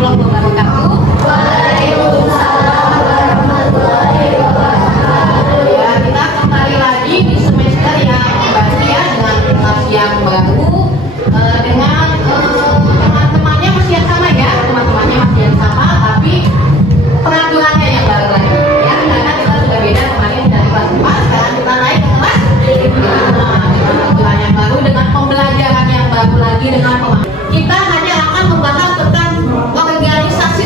warahmatullahi wabarakatuh. Waalaikumsalam warahmatullahi wabarakatuh. Ya, kita kembali lagi di semester yang baru ya, dengan kelas yang baru, dengan teman-temannya masih yang sama ya, teman-temannya masih yang sama, tapi peraturannya yang baru lagi ya, karena kita sudah beda kemarin dari kelas 4, sekarang kita naik ke kelas 5. Peraturan yang baru dengan pembelajaran yang baru lagi dengan kita hanya akan membahas tentang organisasi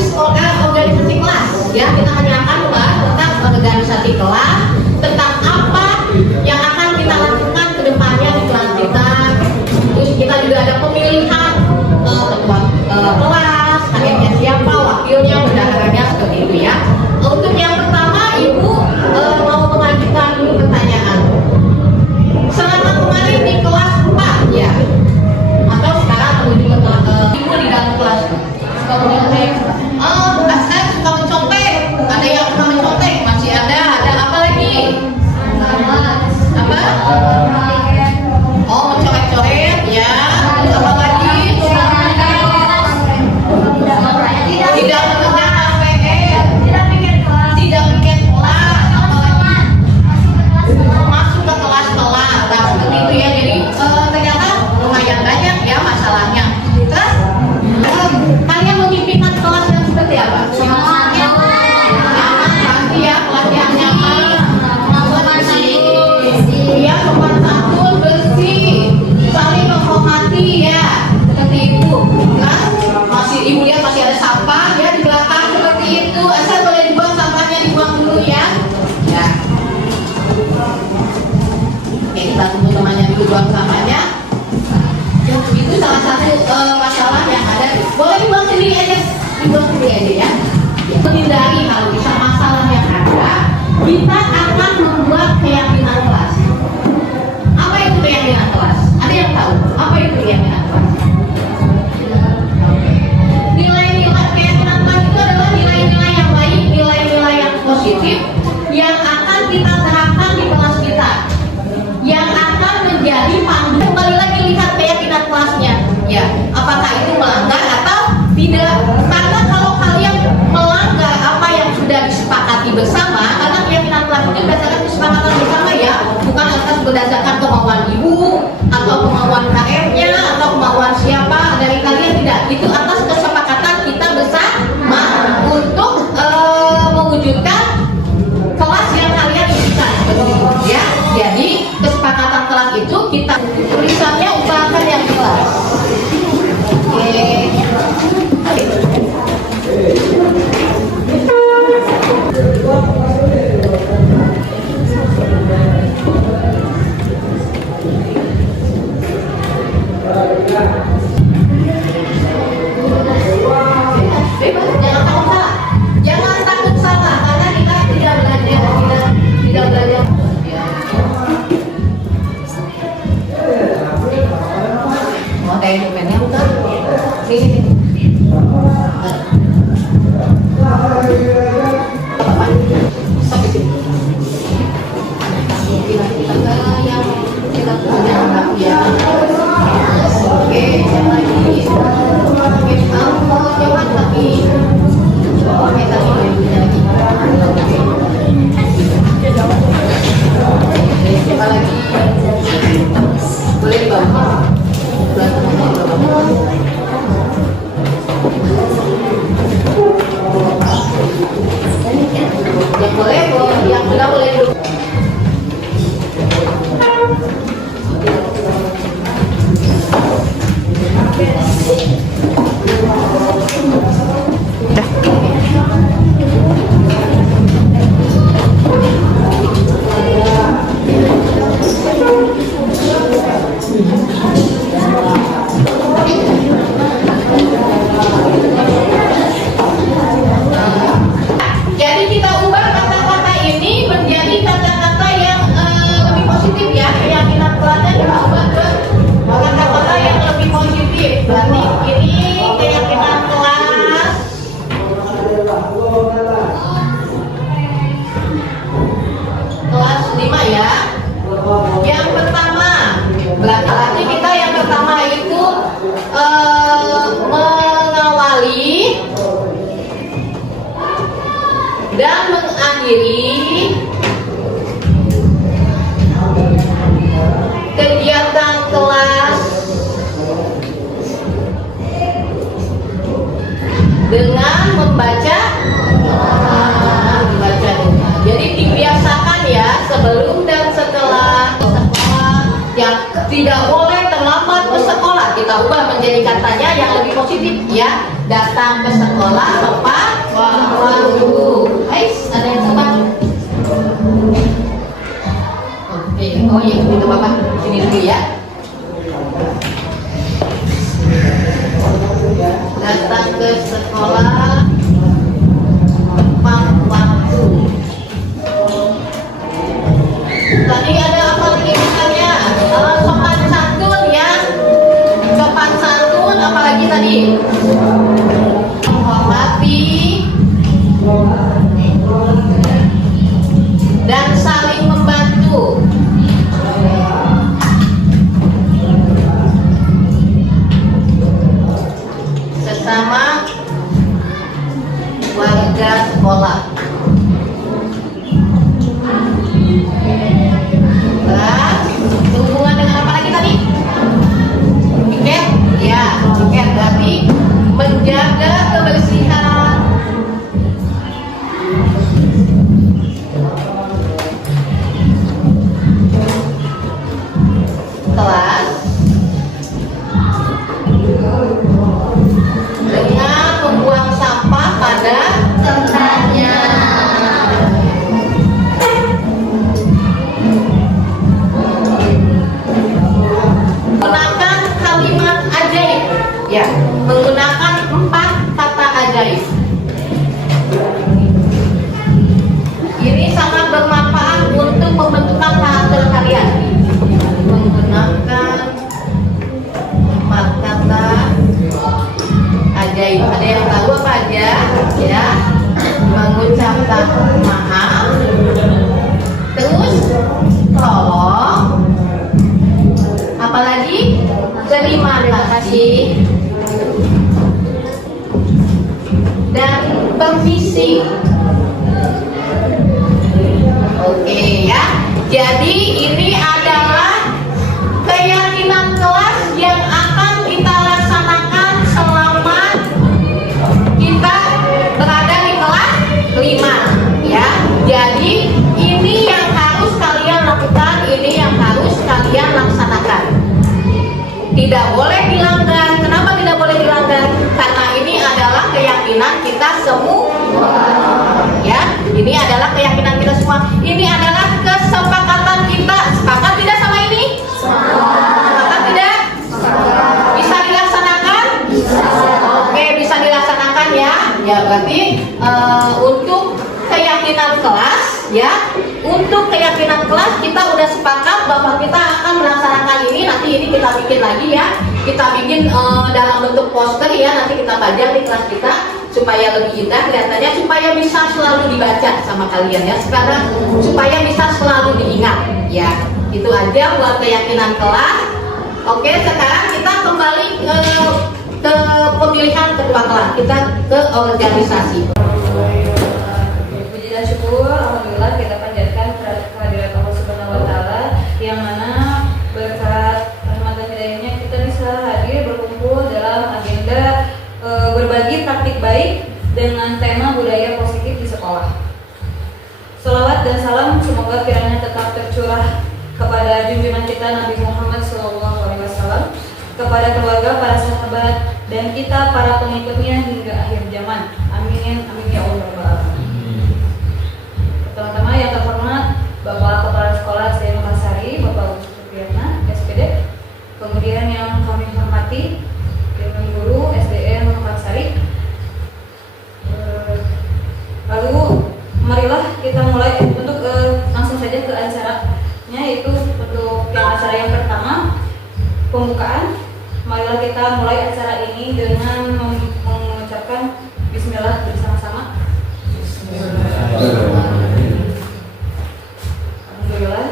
kelas ya, kita hanya akan membahas tentang organisasi kelas, tentang apa yang akan kita lakukan ke depannya di kelas kita. Terus kita juga ada pemilihan ketua kelas, HM-nya siapa, wakilnya, bendaharanya, seperti itu ya. Untuk yang pertama, Ibu mau mengajukan dulu pertanyaan. Selama kemarin di kelas 4 ya, atau sekarang menuju ke Ibu di dalam kelas suka mencontek, saya suka mencontek, ada yang suka mencontek, masih ada apa lagi? Apa? Oh, mencoret-coret ya. Apa lagi? Tidak mengerjakan PR, tidak bikin kelas, apa lagi? Masuk ke kelas-kelas, nah seperti itu ya. Jadi ternyata lumayan banyak ya masalahnya. Terus kalian memimpikan kelas yang seperti apa? Nyaman pasti ya, kelas yang nyaman, bersih, ya, sopan santun, bersih, saling menghormati ya, seperti itu. Nah, masih Ibu lihat masih ada sampah ya di belakang seperti itu. Asal boleh dibuang, sampahnya dibuang dulu ya. Ya. Oke, kita tunggu temannya dulu buang sampahnya. Itu salah satu masalah yang ada. Boleh dibuang sendiri aja ya. Menghindari kalau bisa masalah yang ada, kita akan membuat keyakinan kelas. Apa itu keyakinan kelas? Ada yang tahu? Apa itu keyakinan kelas? Nilai-nilai keyakinan kelas itu adalah nilai-nilai yang baik, nilai-nilai yang positif yang akan kita terapkan di kelas kita, yang akan menjadi panduan. Kembali lagi lihat keyakinan kelasnya ya, apakah itu melanggar atau tidak. Karena kalau kalian melanggar apa yang sudah disepakati bersama, karena keyakinan kelas itu berdasarkan kesepakatan bersama ya, bukan atas berdasarkan kemauan Ibu atau kemauan KM-nya atau kemauan siapa dari kalian, tidak. Itu atas kesepakatan kita bersama untuk mewujudkan kelas yang kalian inginkan ya. Jadi kesepakatan kelas itu kita tulisannya usahakan yang jelas. Oke. Jangan takut salah karena kita tidak belajar. Mau kayak dokumennya bukan? Sini. Sampai sini. Kita punya ya. Oke, yang lagi. Oke, jangan lagi. Oke, tadi lagi. Siapa lagi? Boleh dibawa. Yang boleh, yang sudah boleh dulu. Jadi kita ubah kata-kata ini menjadi kata-kata yang lebih positif ya. Keyakinan kelasnya kita ubah ke kata-kata yang lebih positif. Berarti ini dengan membaca doa. Jadi dibiasakan ya, sebelum dan setelah sekolah, yang tidak boleh terlambat ke sekolah. Kita ubah menjadi katanya yang lebih positif ya. Datang ke sekolah tepat waktu. Ada yang tepat? Oke, oh iya itu Bapak sini dulu ya. Datang ke sekolah tepat waktu. Tadi ada apa lagi misalnya? Sopan santun ya. Sopan santun apalagi tadi? Menghormati dan saling membantu. Sesama warga sekolah. Hubungan dengan apa lagi tadi? Tiket? Ya, tiket berarti menjaga kebersihan. Kelas dengan membuang sampah pada tempatnya. Menggunakan kalimat ajaib ya, menggunakan 4 kata ajaib. Ini sangat bermanfaat untuk pembentukan karakter kalian. Menggunakan 4 kata ajaib. Ada yang tahu apa aja? Ya, mengucapkan maaf, terus tolong, apalagi terima kasih, dan permisi. Oke ya. Jadi ini adalah keyakinan kelas yang akan kita laksanakan selama kita berada di kelas 5 ya. Jadi ini yang harus kalian lakukan, ini yang harus kalian laksanakan. Tidak boleh dilanggar. Kenapa tidak boleh dilanggar? Karena ini adalah keyakinan kita semua. Ya, ini adalah keyakinan kita semua. Ini adalah kesepakatan kita. Sepakat tidak sama ini? Sepakat tidak? Bisa dilaksanakan? Oke, bisa dilaksanakan ya. Ya, berarti untuk keyakinan kelas ya, untuk keyakinan kelas kita udah sepakat bahwa kita akan melaksanakan ini. Nanti ini kita bikin lagi ya, kita bikin dalam bentuk poster ya, nanti kita pajang di kelas kita supaya lebih indah kelihatannya, supaya bisa selalu dibaca sama kalian ya, sekarang supaya bisa selalu diingat ya. Itu aja buat keyakinan kelas. Oke, sekarang kita kembali ke pemilihan ketua kelas, kita ke organisasi. Puji dan syukur, alhamdulillah kita panjatkan kehadirat Allah Subhanahu wa taala yang mana berkat rahmat dan hidayahnya kita bisa hadir berkumpul dalam agenda berbagi praktik baik dengan tema budaya positif di sekolah. Salawat dan salam semoga kiranya tetap tercurah kepada junjungan kita Nabi Muhammad SAW, kepada keluarga, para sahabat, dan kita para pengikutnya hingga akhir zaman. Amin, amin ya Allah. Pertama-tama yang terhormat Bapak Kepala Sekolah SD Makassari, Bapak Agus Supriyatna, SPD. Kemudian yang kami hormati Dewan Guru SDN Makassari. Lalu marilah kita mulai untuk langsung saja ke acaranya, yaitu untuk yang acara yang pertama pembukaan. Marilah kita mulai acara ini dengan mengucapkan Bismillah bersama-sama. Alhamdulillah.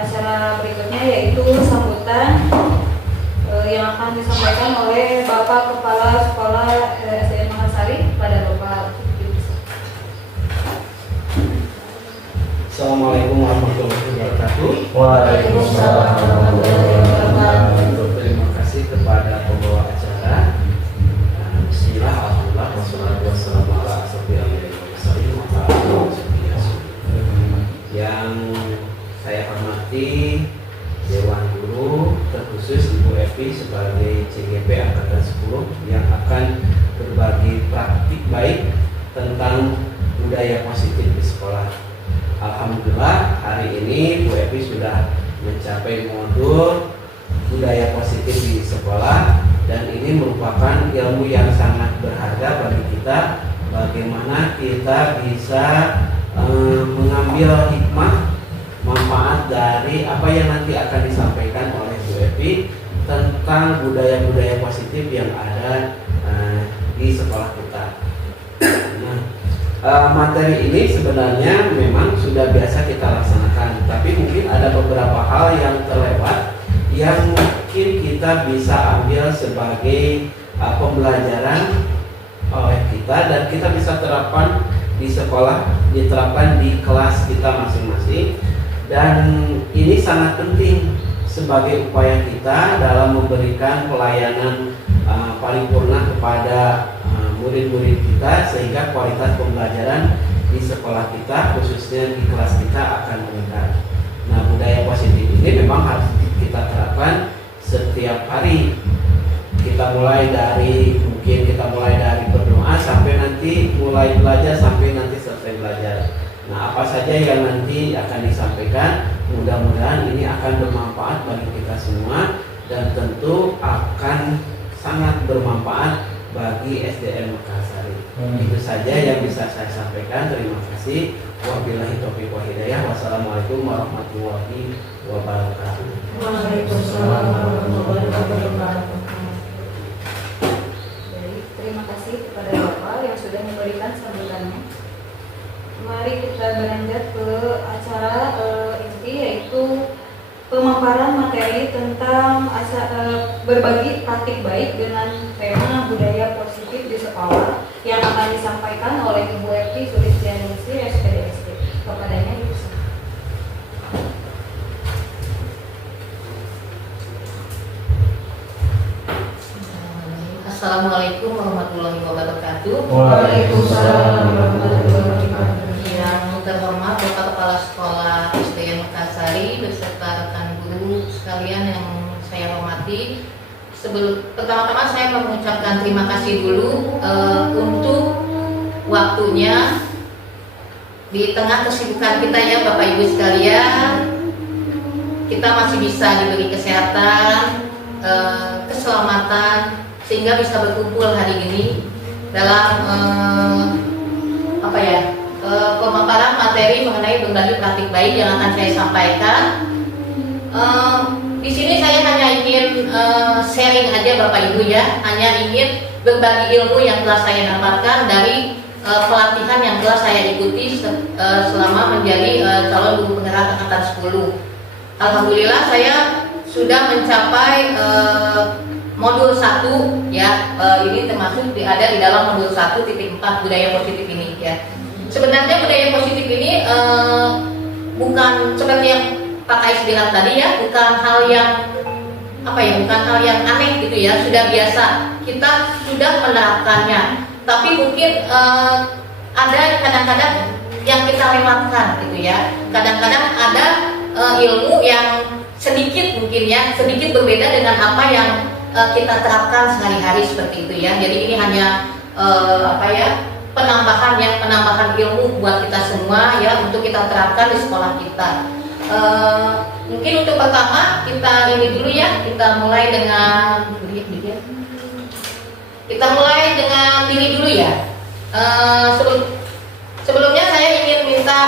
Acara berikutnya yaitu sambutan yang akan disampaikan oleh Bapak Kepala Sekolah SDN Makassari pada Bapak. Assalamualaikum warahmatullahi wabarakatuh. Waalaikumsalam warahmatullahi wabarakatuh. Terima kasih kepada pembawa acara. Bismillah, alhamdulillah. yang akan berbagi praktik baik tentang budaya positif di sekolah. Alhamdulillah hari ini Bu Evi sudah mencapai modul budaya positif di sekolah, dan ini merupakan ilmu yang sangat berharga bagi kita, bagaimana kita bisa mengambil hikmah manfaat dari apa yang nanti akan disampaikan oleh Bu Evi tentang budaya-budaya positif yang ada di sekolah kita. Nah, materi ini sebenarnya memang sudah biasa kita laksanakan, tapi mungkin ada beberapa hal yang terlewat yang mungkin kita bisa ambil sebagai pembelajaran oleh kita, dan kita bisa terapkan di sekolah, diterapkan di kelas kita masing-masing. Dan ini sangat penting sebagai upaya kita dalam memberikan pelayanan paripurna kepada murid-murid kita, sehingga kualitas pembelajaran di sekolah kita, khususnya di kelas kita, akan meningkat. Nah, budaya positif ini memang harus kita terapkan setiap hari. Kita mulai dari berdoa sampai nanti mulai belajar, sampai nanti selesai belajar. Nah, apa saja yang nanti akan disampaikan, mudah-mudahan ini akan bermanfaat bagi kita semua, dan tentu akan sangat bermanfaat bagi SDN Mekarsari. Itu saja yang bisa saya sampaikan. Terima kasih. Wabillahi taufiq wal hidayah. Wassalamualaikum warahmatullahi wabarakatuh. Waalaikumsalam warahmatullahi wabarakatuh. Baik, terima kasih kepada Bapak yang sudah memberikan sambutannya. Mari kita beranjak ke acara inti, yaitu pemaparan materi tentang berbagi praktik baik dengan tema budaya positif di sekolah yang akan disampaikan oleh Ibu Evi Sulistianingsih, SPDSD. Kepadanya dipersilakan. Assalamualaikum warahmatullahi wabarakatuh. Waalaikumsalam warahmatullahi wabarakatuh. Yang terhormat Bapak Kepala Sekolah SDN Mekarsari beserta rekan guru sekalian yang saya hormati. Pertama-tama saya mengucapkan terima kasih dulu untuk waktunya di tengah kesibukan kita ya Bapak Ibu sekalian. Kita masih bisa diberi kesehatan, keselamatan, sehingga bisa berkumpul hari ini dalam pemaparan materi mengenai berbagi praktik baik yang akan saya sampaikan. Di sini saya hanya ingin sharing aja Bapak Ibu ya, hanya ingin berbagi ilmu yang telah saya dapatkan dari pelatihan yang telah saya ikuti selama menjadi calon guru penggerak angkatan 10. Alhamdulillah saya sudah mencapai modul 1 ya, ini termasuk ada di dalam modul 1.4 budaya positif ini ya. Sebenarnya budaya positif ini bukan seperti yang Pak Ais bilang tadi ya, bukan hal yang bukan hal yang aneh gitu ya, sudah biasa kita sudah menerapkannya. Tapi mungkin ada kadang-kadang yang kita lewatkan gitu ya. Kadang-kadang ada ilmu yang sedikit mungkin ya, sedikit berbeda dengan apa yang kita terapkan sehari-hari seperti itu ya. Jadi ini hanya penambahan ilmu buat kita semua ya, untuk kita terapkan di sekolah kita. Mungkin untuk pertama kita ini dulu ya, kita mulai dengan diri dulu ya. Sebelumnya saya ingin minta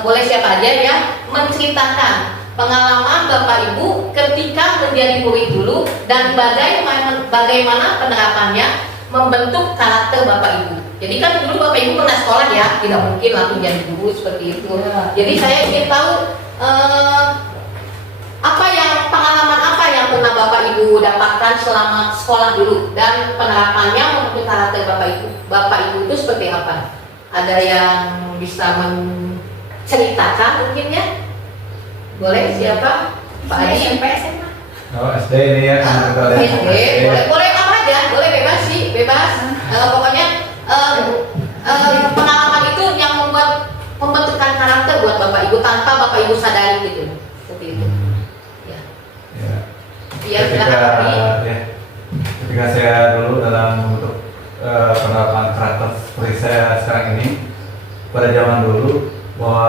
boleh siapa aja ya menceritakan pengalaman Bapak Ibu ketika menjadi murid dulu, dan bagaimana penerapannya membentuk karakter Bapak Ibu. Jadi kan dulu Bapak Ibu pernah sekolah ya, tidak mungkin langsung jadi guru seperti itu. Jadi saya ingin tahu pengalaman apa yang pernah Bapak Ibu dapatkan selama sekolah dulu, dan penerapannya membentuk karakter Bapak Ibu itu seperti apa? Ada yang bisa menceritakan mungkin ya? Boleh siapa? Pak Adi? SMP, SMA? Oh, SD ini ya. SD, boleh apa aja, boleh bebas sih, bebas. Pokoknya pengalaman itu yang membuat pembentukan karakter buat Bapak Ibu tanpa Bapak Ibu sadari gitu, seperti itu. Ya. Ya. Iya, silakan. Ketika ketika saya dulu dalam membentuk penerapan karakter seperti saya sekarang ini, pada zaman dulu bahwa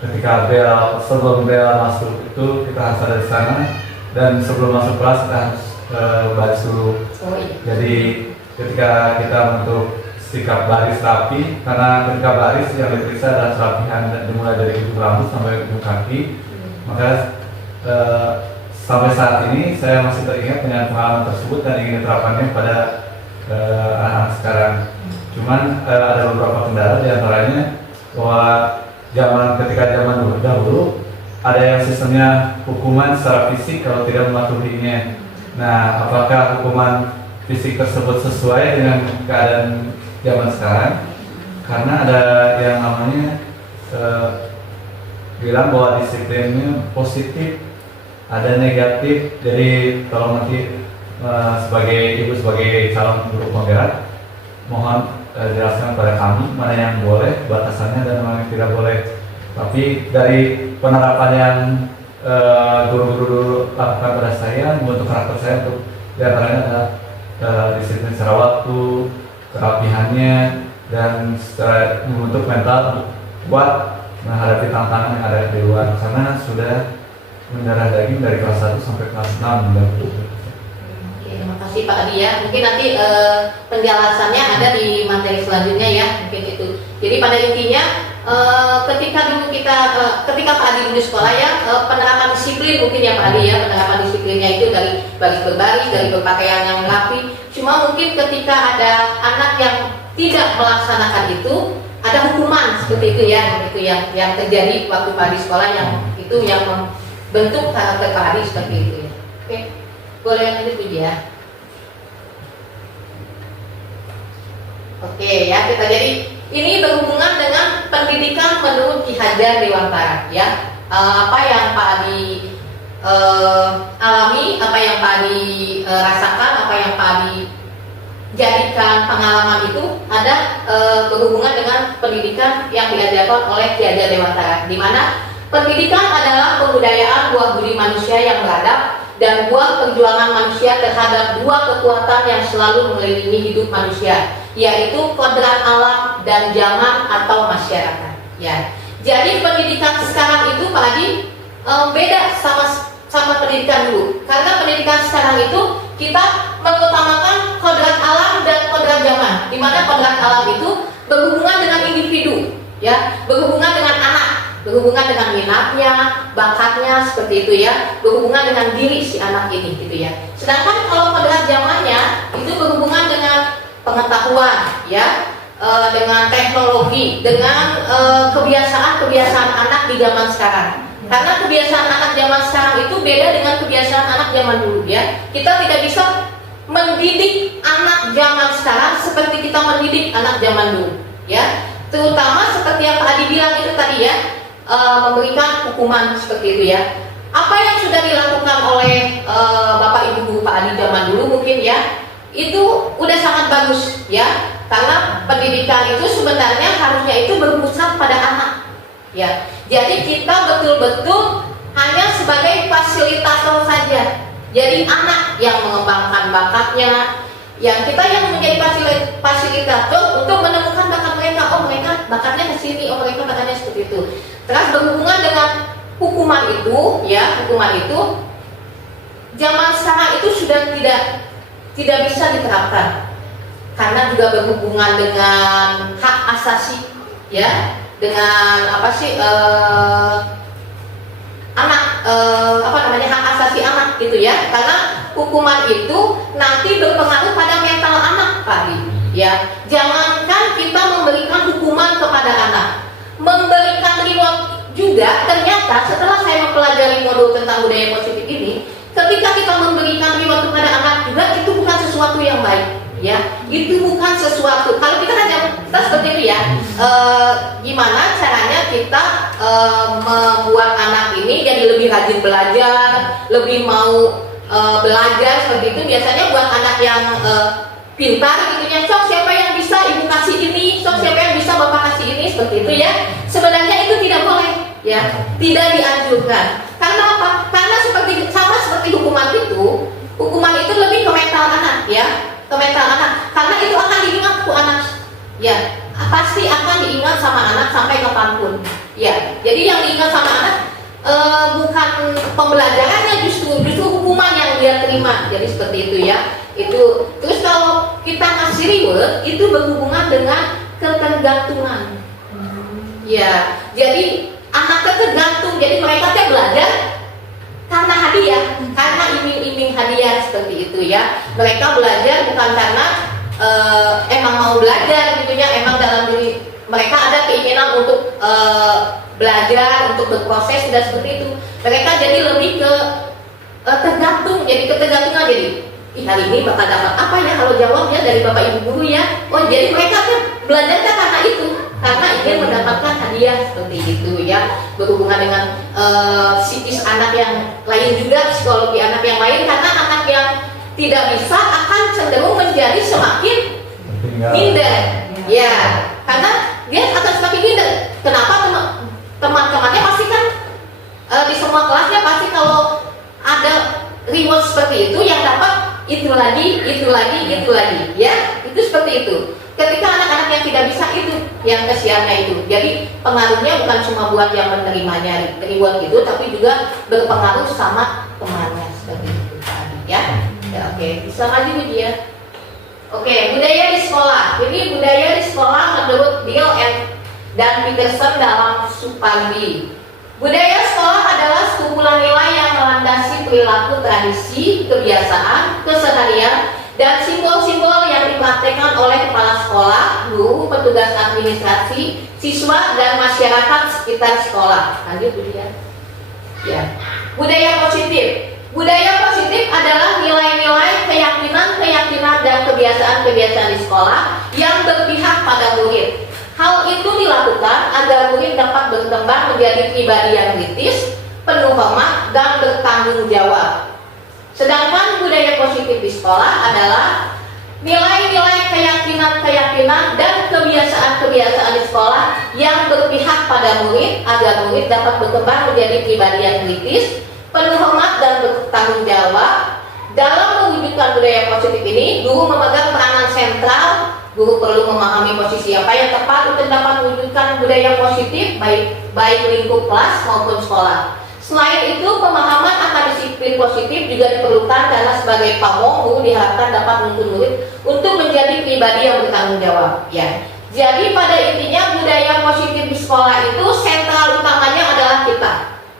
ketika sebelum bel masuk itu kita harus ada di sana, dan sebelum masuk kelas kita harus baris dulu. Oh iya. Jadi ketika kita membentuk sikap baris rapi, karena ketika baris yang diperiksa adalah kerapihan dimulai dari ujung rambut sampai ujung kaki, maka sampai saat ini saya masih teringat dengan pengalaman tersebut dan ingin diterapkannya pada anak-anak sekarang. Cuman ada beberapa kendala, diantaranya bahwa ketika zaman dahulu ada yang sistemnya hukuman secara fisik kalau tidak mematuhinya. Nah, apakah hukuman fisik tersebut sesuai dengan keadaan zaman sekarang? Karena ada yang namanya bilang bahwa disiplinnya positif, ada negatif. Jadi kalau nanti sebagai ibu, sebagai calon guru penggerak, mohon jelaskan kepada kami mana yang boleh batasannya dan mana yang tidak boleh. Tapi dari penerapan yang guru-guru lakukan pada saya, membentuk karakter saya untuk diantaranya adalah disiplin secara waktu, kerapihannya, dan secara membentuk mental kuat menghadapi tantangan yang ada di luar, karena sudah mendarah daging dari kelas 1 sampai kelas 6. Oke, terima kasih Pak Adi ya. Mungkin nanti penjelasannya ada di materi selanjutnya ya, mungkin itu. Jadi pada intinya ketika dulu ketika Pak Adi dulu sekolah ya, penerapan disiplin mungkin ya Pak Adi ya, penerapan disiplinnya itu dari baris berbaris, dari berpakaian yang rapi. Cuma mungkin ketika ada anak yang tidak melaksanakan itu, ada hukuman seperti itu ya, itu yang terjadi waktu Pak Adi sekolah, yang itu yang membentuk karakter Pak Adi seperti itu ya. Oke, boleh yang lanjut Puji ya. Oke ya, kita jadi ini berhubungan dengan pendidikan menurut Ki Hajar Dewantara ya. Apa yang Pak Adi alami, apa yang Pak Adi rasakan, apa yang Pak Adi jadikan pengalaman itu ada berhubungan dengan pendidikan yang diajarkan oleh Ki Hajar Dewantara, di mana pendidikan adalah pembudayaan buah budi manusia yang beradab dan buah perjuangan manusia terhadap dua kekuatan yang selalu mengelilingi hidup manusia, yaitu kodrat alam dan zaman atau masyarakat. Ya, jadi pendidikan sekarang itu Pak Adi beda sama pendidikan dulu, karena pendidikan sekarang itu kita mengutamakan kodrat alam dan kodrat zaman, di mana kodrat alam itu berhubungan dengan individu, ya, berhubungan dengan anak, berhubungan dengan minatnya, bakatnya seperti itu ya, berhubungan dengan diri si anak ini gitu ya. Sedangkan kalau kodrat zamannya itu berhubungan dengan pengetahuan ya, dengan teknologi, dengan kebiasaan anak di zaman sekarang. Karena kebiasaan anak zaman sekarang itu beda dengan kebiasaan anak zaman dulu ya. Kita tidak bisa mendidik anak zaman sekarang seperti kita mendidik anak zaman dulu ya. Terutama seperti yang Pak Adi bilang itu tadi ya, memberikan hukuman seperti itu ya. Apa yang sudah dilakukan oleh Bapak Ibu guru Pak Adi zaman dulu mungkin ya, itu udah sangat bagus ya. Karena pendidikan itu sebenarnya harusnya itu berpusat pada anak ya. Jadi kita betul-betul hanya sebagai fasilitator saja. Jadi anak yang mengembangkan bakatnya, yang kita yang menjadi fasilitator untuk menemukan bakat mereka. Oh mereka bakatnya ke sini, oh mereka bakatnya seperti itu. Terus berhubungan dengan hukuman itu, ya hukuman itu zaman sekarang itu sudah tidak bisa diterapkan, karena juga berhubungan dengan hak asasi, ya, dengan apa sih hak asasi anak gitu ya. Karena hukuman itu nanti berpengaruh pada mental anak, Pak Adi. Ya, jangankan kita memberikan hukuman kepada anak, memberikan reward juga. Ternyata setelah saya mempelajari modul tentang budaya positif ini, ketika kita memberikan reward kepada anak juga itu bukan sesuatu yang baik, ya. Itu bukan sesuatu. Kalau kita seperti itu ya, gimana caranya kita membuat anak ini jadi lebih rajin belajar, lebih mau belajar seperti itu. Biasanya buat anak yang pintar gitu ya, sok siapa yang bisa ibu kasih ini, sok siapa yang bisa bapak kasih ini, seperti itu ya. Sebenarnya itu tidak boleh ya, tidak dianjurkan. Karena apa? Karena sama seperti hukuman itu, hukuman itu lebih ke mental anak ya, ke mental anak, karena itu akan diingat ku anak ya, pasti akan diingat sama anak sampai kapanpun ya. Jadi yang diingat sama anak bukan pembelajarannya, justru hukuman yang dia terima. Jadi seperti itu ya. Itu terus kalau kita ngasih reward itu berhubungan dengan ketergantungan ya. Jadi anaknya tergantung, jadi mereka tuh belajar karena hadiah, karena iming-iming hadiah seperti itu ya. Mereka belajar bukan karena emang mau belajar gitu ya, emang dalam diri mereka ada keinginan untuk belajar, untuk berproses dan seperti itu. Mereka jadi lebih ke tergantung, jadi ketergantungan. Jadi hari ini bakal dapat apa ya kalau jawabnya dari bapak ibu guru ya. Oh jadi mereka tuh belajarnya karena itu, karena ingin mendapatkan hadiah seperti itu ya. Berhubungan dengan psikis anak yang lain juga, psikologi anak yang lain, karena anak yang tidak bisa akan cenderung menjadi semakin minder ya, karena dia akan semakin minder. Kenapa? Teman-temannya pasti kan di semua kelasnya pasti kalau ada reward seperti itu yang dapat itu lagi ya, itu seperti itu. Ketika anak-anak yang tidak bisa itu, yang kesiannya itu, jadi pengaruhnya bukan cuma buat yang menerimanya reward itu, tapi juga berpengaruh sama temannya seperti itu tadi ya. Ya oke, bisa lagi Bu dia. Oke, budaya di sekolah. Ini budaya di sekolah menurut Bill dan Peterson dalam Supandi. Budaya sekolah adalah sekumpulan nilai yang melandasi perilaku, tradisi, kebiasaan, keseharian, dan simbol-simbol yang dipraktekkan oleh kepala sekolah, guru, petugas administrasi, siswa, dan masyarakat sekitar sekolah. Lanjut Bu dia. Ya. Budaya positif. Budaya positif adalah nilai-nilai, keyakinan, dan kebiasaan-kebiasaan di sekolah yang berpihak pada murid. Hal itu dilakukan agar murid dapat berkembang menjadi pribadi yang kritis, penuh hormat, dan bertanggung jawab. Sedangkan budaya positif di sekolah adalah nilai-nilai, keyakinan, dan kebiasaan-kebiasaan di sekolah yang berpihak pada murid agar murid dapat berkembang menjadi pribadi yang kritis, penuh hormat, dan bertanggung jawab. Dalam mewujudkan budaya positif ini, guru memegang peranan sentral. Guru perlu memahami posisi apa yang tepat untuk dapat mewujudkan budaya positif baik lingkup kelas maupun sekolah. Selain itu, pemahaman akan disiplin positif juga diperlukan karena sebagai pamong, guru diharapkan dapat menuntun murid untuk menjadi pribadi yang bertanggung jawab. Ya. Jadi pada intinya budaya positif di sekolah itu sentral utamanya adalah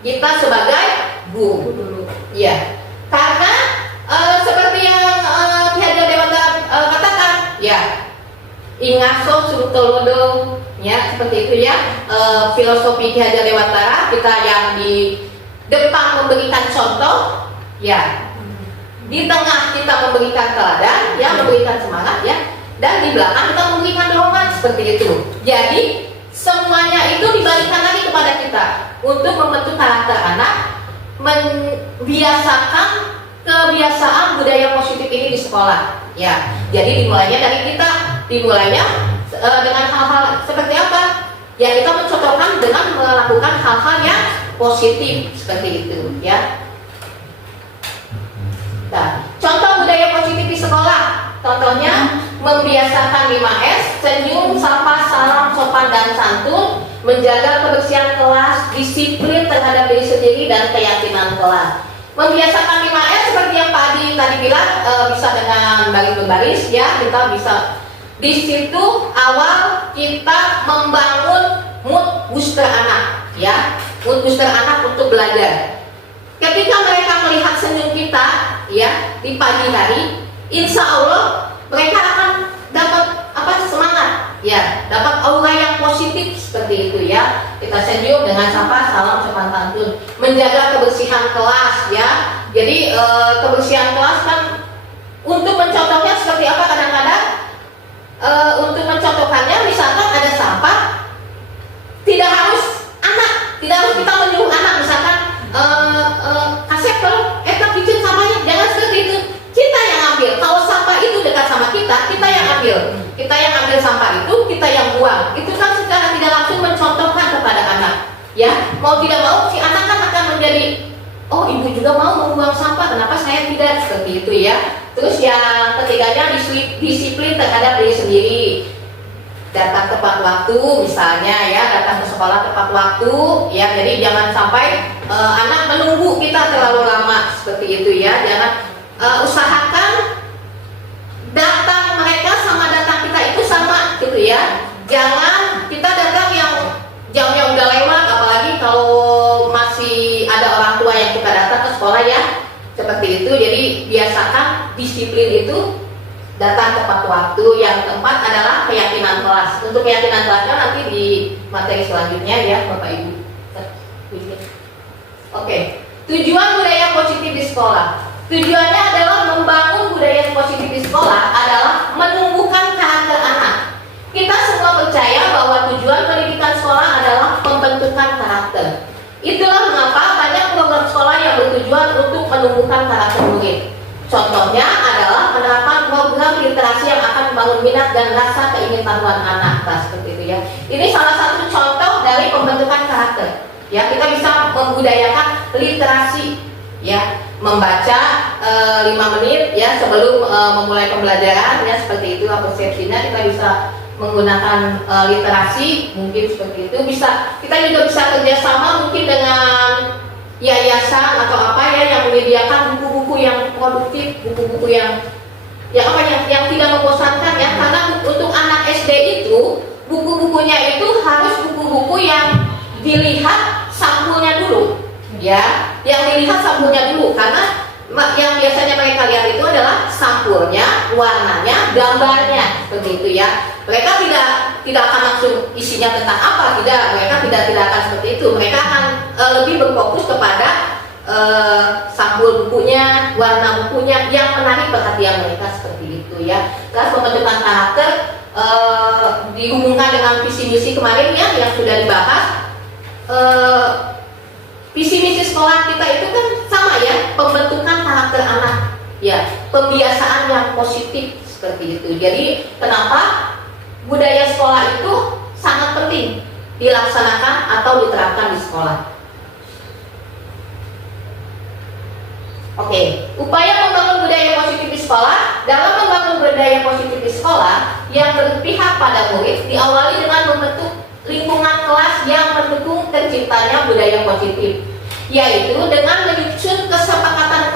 kita sebagai guru. Ya. Karena seperti yang Ki Hajar Dewantara katakan, ya. Ingaso Surutolodo ya, seperti itu ya. Filosofi Ki Hajar Dewantara, kita yang di depan memberikan contoh ya, di tengah kita memberikan teladan ya, memberikan semangat ya, dan di belakang kita memberikan dorongan seperti itu. Jadi semuanya itu dibalikan lagi kepada kita untuk membentuk karakter anak, membiasakan kebiasaan budaya positif ini di sekolah ya. Jadi dimulainya dari kita, dimulainya dengan hal-hal seperti apa? Ya kita mencontohkan dengan melakukan hal-hal yang positif seperti itu ya. Nah, contoh budaya positif di sekolah, contohnya membiasakan 5S, senyum, sapa, salam, sopan, dan santun, menjaga kebersihan kelas, disiplin terhadap diri sendiri, dan keyakinan kelas. Membiasakan 5S seperti yang Pak Adi tadi bilang, bisa dengan baris berbaris ya, kita bisa. Di situ awal kita membangun mood booster anak ya, mood booster anak untuk belajar. Ketika mereka melihat senyum kita ya di pagi hari, insya Allah mereka akan dapat semangat ya, dapat aura yang positif seperti itu ya. Kita senyum dengan sapa, salam, sopan santun, menjaga kebersihan kelas ya. Jadi kebersihan kelas kan untuk mencontohnya seperti apa kadang-kadang. Untuk mencontohkannya, misalkan ada sampah, tidak harus kita menyuruh anak, misalkan kasep kalau bikin sampahnya, jangan seperti itu. Kita yang ambil. Kalau sampah itu dekat sama kita yang ambil. Kita yang ambil sampah itu, kita yang buang. Itu kan secara tidak langsung mencontohkan kepada anak. Ya, mau tidak mau si anak kan akan menjadi oh ibu juga mau membuang sampah, kenapa saya tidak, seperti itu ya. Terus yang ketiganya disiplin terhadap diri sendiri, datang tepat waktu misalnya ya, datang ke sekolah tepat waktu ya. Jadi jangan sampai anak menunggu kita terlalu lama, seperti itu ya. Jangan usahakan datang mereka sama datang kita itu sama gitu ya. Jangan kita datang yang jamnya udah lewat, apalagi kalau masih ada orang tua yang kita datang ke sekolah ya, seperti itu. Jadi biasakan disiplin itu datang tepat waktu. Yang keempat adalah keyakinan kelas. Untuk keyakinan kelasnya nanti di materi selanjutnya ya Bapak Ibu. Oke, tujuan budaya positif di sekolah. Tujuannya adalah membangun budaya positif di sekolah adalah menumbuhkan karakter anak. Kita semua percaya bahwa tujuan pendidikan sekolah adalah pembentukan karakter. Itulah mengapa banyak program sekolah yang bertujuan untuk menumbuhkan karakter murid. Contohnya adalah penerapan program literasi yang akan membangun minat dan rasa keingin-tahuan anak. Nah, seperti itu ya. Ini salah satu contoh dari pembentukan karakter. Ya, kita bisa membudayakan literasi ya, membaca 5 menit ya sebelum memulai pembelajaran ya, seperti itu persepsinya. Kita bisa menggunakan literasi mungkin seperti itu. Kita juga bisa kerjasama mungkin dengan yayasan atau apa ya yang menyediakan buku-buku yang produktif, buku-buku yang tidak membosankan ya. Karena untuk anak SD itu buku-bukunya itu harus buku-buku yang dilihat sampulnya dulu ya, yang dilihat sampulnya dulu, karena yang biasanya mereka lihat itu adalah sampulnya, warnanya, gambarnya, seperti itu ya. Mereka tidak akan langsung isinya tentang apa, mereka tidak akan seperti itu. Mereka akan lebih berfokus kepada sampul bukunya, warna bukunya yang menarik perhatian mereka, seperti itu ya. Terus pembentukan karakter dihubungkan dengan visi misi kemarin ya yang sudah dibahas. Visi misi sekolah kita itu kan sama ya, pembentukan karakter anak ya, pembiasaan yang positif, seperti itu. Jadi kenapa budaya sekolah itu sangat penting dilaksanakan atau diterapkan di sekolah. Oke, upaya membangun budaya positif di sekolah. Dalam membangun budaya positif di sekolah yang berpihak pada murid diawali dengan membentuk lingkungan kelas yang mendukung terciptanya budaya positif, yaitu dengan menyusun kesepakatan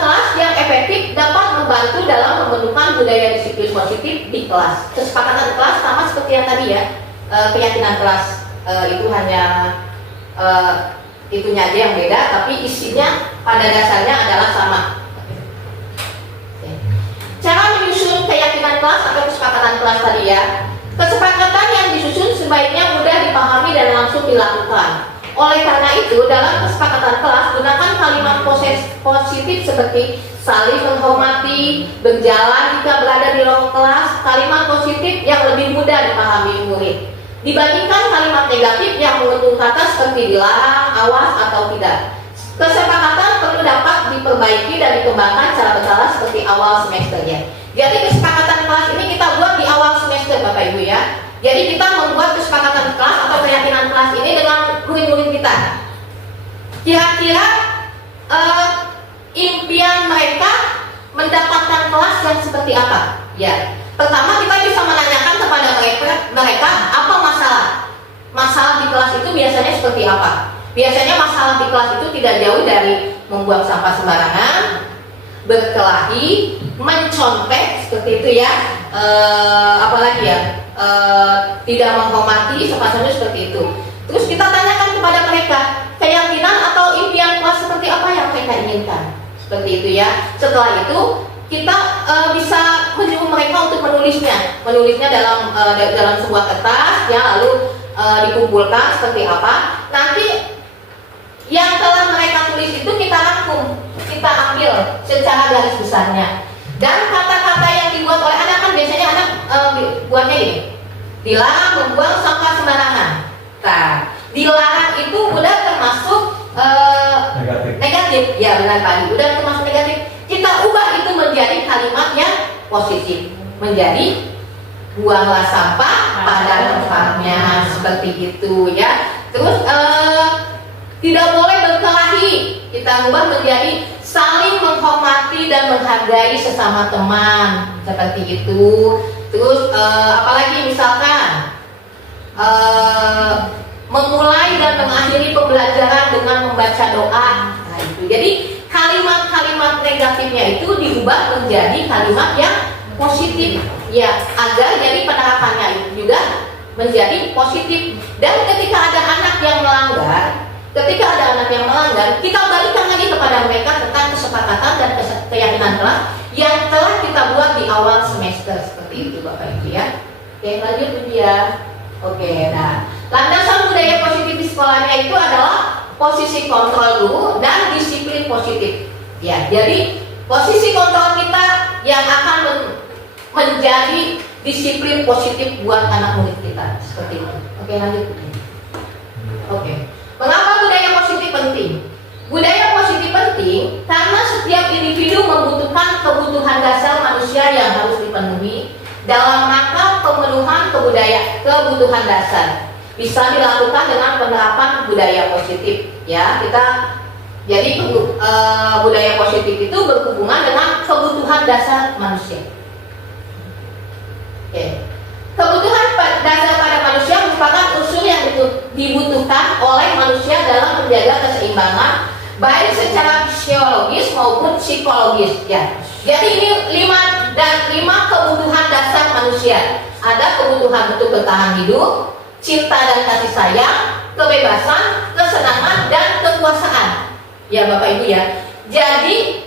kelas yang efektif dapat membantu dalam membentukkan budaya disiplin positif di kelas. Kesepakatan kelas sama seperti yang tadi ya, keyakinan kelas itu hanya itunya aja yang beda, tapi isinya pada dasarnya adalah sama. Cara menyusun keyakinan kelas atau kesepakatan kelas tadi ya. Kesepakatan yang disusun sebaiknya mudah dipahami dan langsung dilakukan. Oleh karena itu, dalam kesepakatan kelas gunakan kalimat positif seperti saling menghormati, berjalan jika berada di ruang kelas, kalimat positif yang lebih mudah dipahami murid dibandingkan kalimat negatif yang mengandung kata seperti dilarang, awas atau tidak. Kesepakatan perlu dapat diperbaiki dan dikembangkan secara berkala seperti awal semester ya. Jadi kesepakatan kelas ini kita buat di awal semester Bapak Ibu ya. Jadi kita membuat kesepakatan kelas atau keyakinan kelas ini dengan murid-murid kita. Kira-kira impian mereka mendapatkan kelas yang seperti apa? Ya. Pertama kita bisa menanyakan kepada mereka apa masalah di kelas itu biasanya seperti apa. Biasanya masalah di kelas itu tidak jauh dari membuang sampah sembarangan, berkelahi, mencontek, seperti itu ya. Apalagi ya, tidak menghormati, semacamnya seperti itu. Terus kita tanyakan kepada mereka keyakinan atau impian kelas seperti apa yang mereka inginkan, seperti itu ya. Setelah itu kita bisa menyuruh mereka untuk menulisnya dalam sebuah kertas ya, lalu dikumpulkan seperti apa. Nanti yang telah mereka tulis itu kita rangkum, kita ambil secara garis besarnya. Dan kata-kata yang dibuat oleh anak kan biasanya anak buatnya ini, dilarang membuang sampah sembarangan. Nah, dilarang itu udah termasuk negatif. Ya benar Pak, udah termasuk negatif. Kita ubah itu menjadi kalimat yang positif, menjadi buanglah sampah pada tempatnya, seperti itu ya. Terus Tidak boleh berkelahi. Kita ubah menjadi saling menghormati dan menghargai sesama teman, seperti itu. Terus apalagi misalkan memulai dan mengakhiri pembelajaran dengan membaca doa. Nah, itu. Jadi kalimat-kalimat negatifnya itu diubah menjadi kalimat yang positif, ya, agar jadi penerapannya itu juga menjadi positif. Dan ketika ada anak yang melanggar, kita balikan lagi kepada mereka tentang kesepakatan dan keyakinan kelas yang telah kita buat di awal semester, seperti itu Bapak Ibu ya. Oke, lanjut Bu Dia. Oke, nah, landasan budaya positif di sekolahnya itu adalah posisi kontrol dulu dan disiplin positif. Ya, jadi posisi kontrol kita yang akan menjadi disiplin positif buat anak murid kita, seperti itu. Oke, lanjut. Oke. Mengapa budaya positif penting? Budaya positif penting karena setiap individu membutuhkan kebutuhan dasar manusia yang harus dipenuhi dalam rangka pemenuhan kebutuhan dasar. Bisa dilakukan dengan penerapan budaya positif. Ya, jadi budaya positif itu berhubungan dengan kebutuhan dasar manusia. Oke. Kebutuhan dasar pada manusia merupakan unsur yang dibutuhkan oleh manusia dalam menjaga keseimbangan baik secara fisiologis maupun psikologis. Ya. Jadi ini 5 kebutuhan dasar manusia. Ada kebutuhan untuk bertahan hidup, cinta dan kasih sayang, kebebasan, kesenangan dan kekuasaan. Ya Bapak Ibu ya. Jadi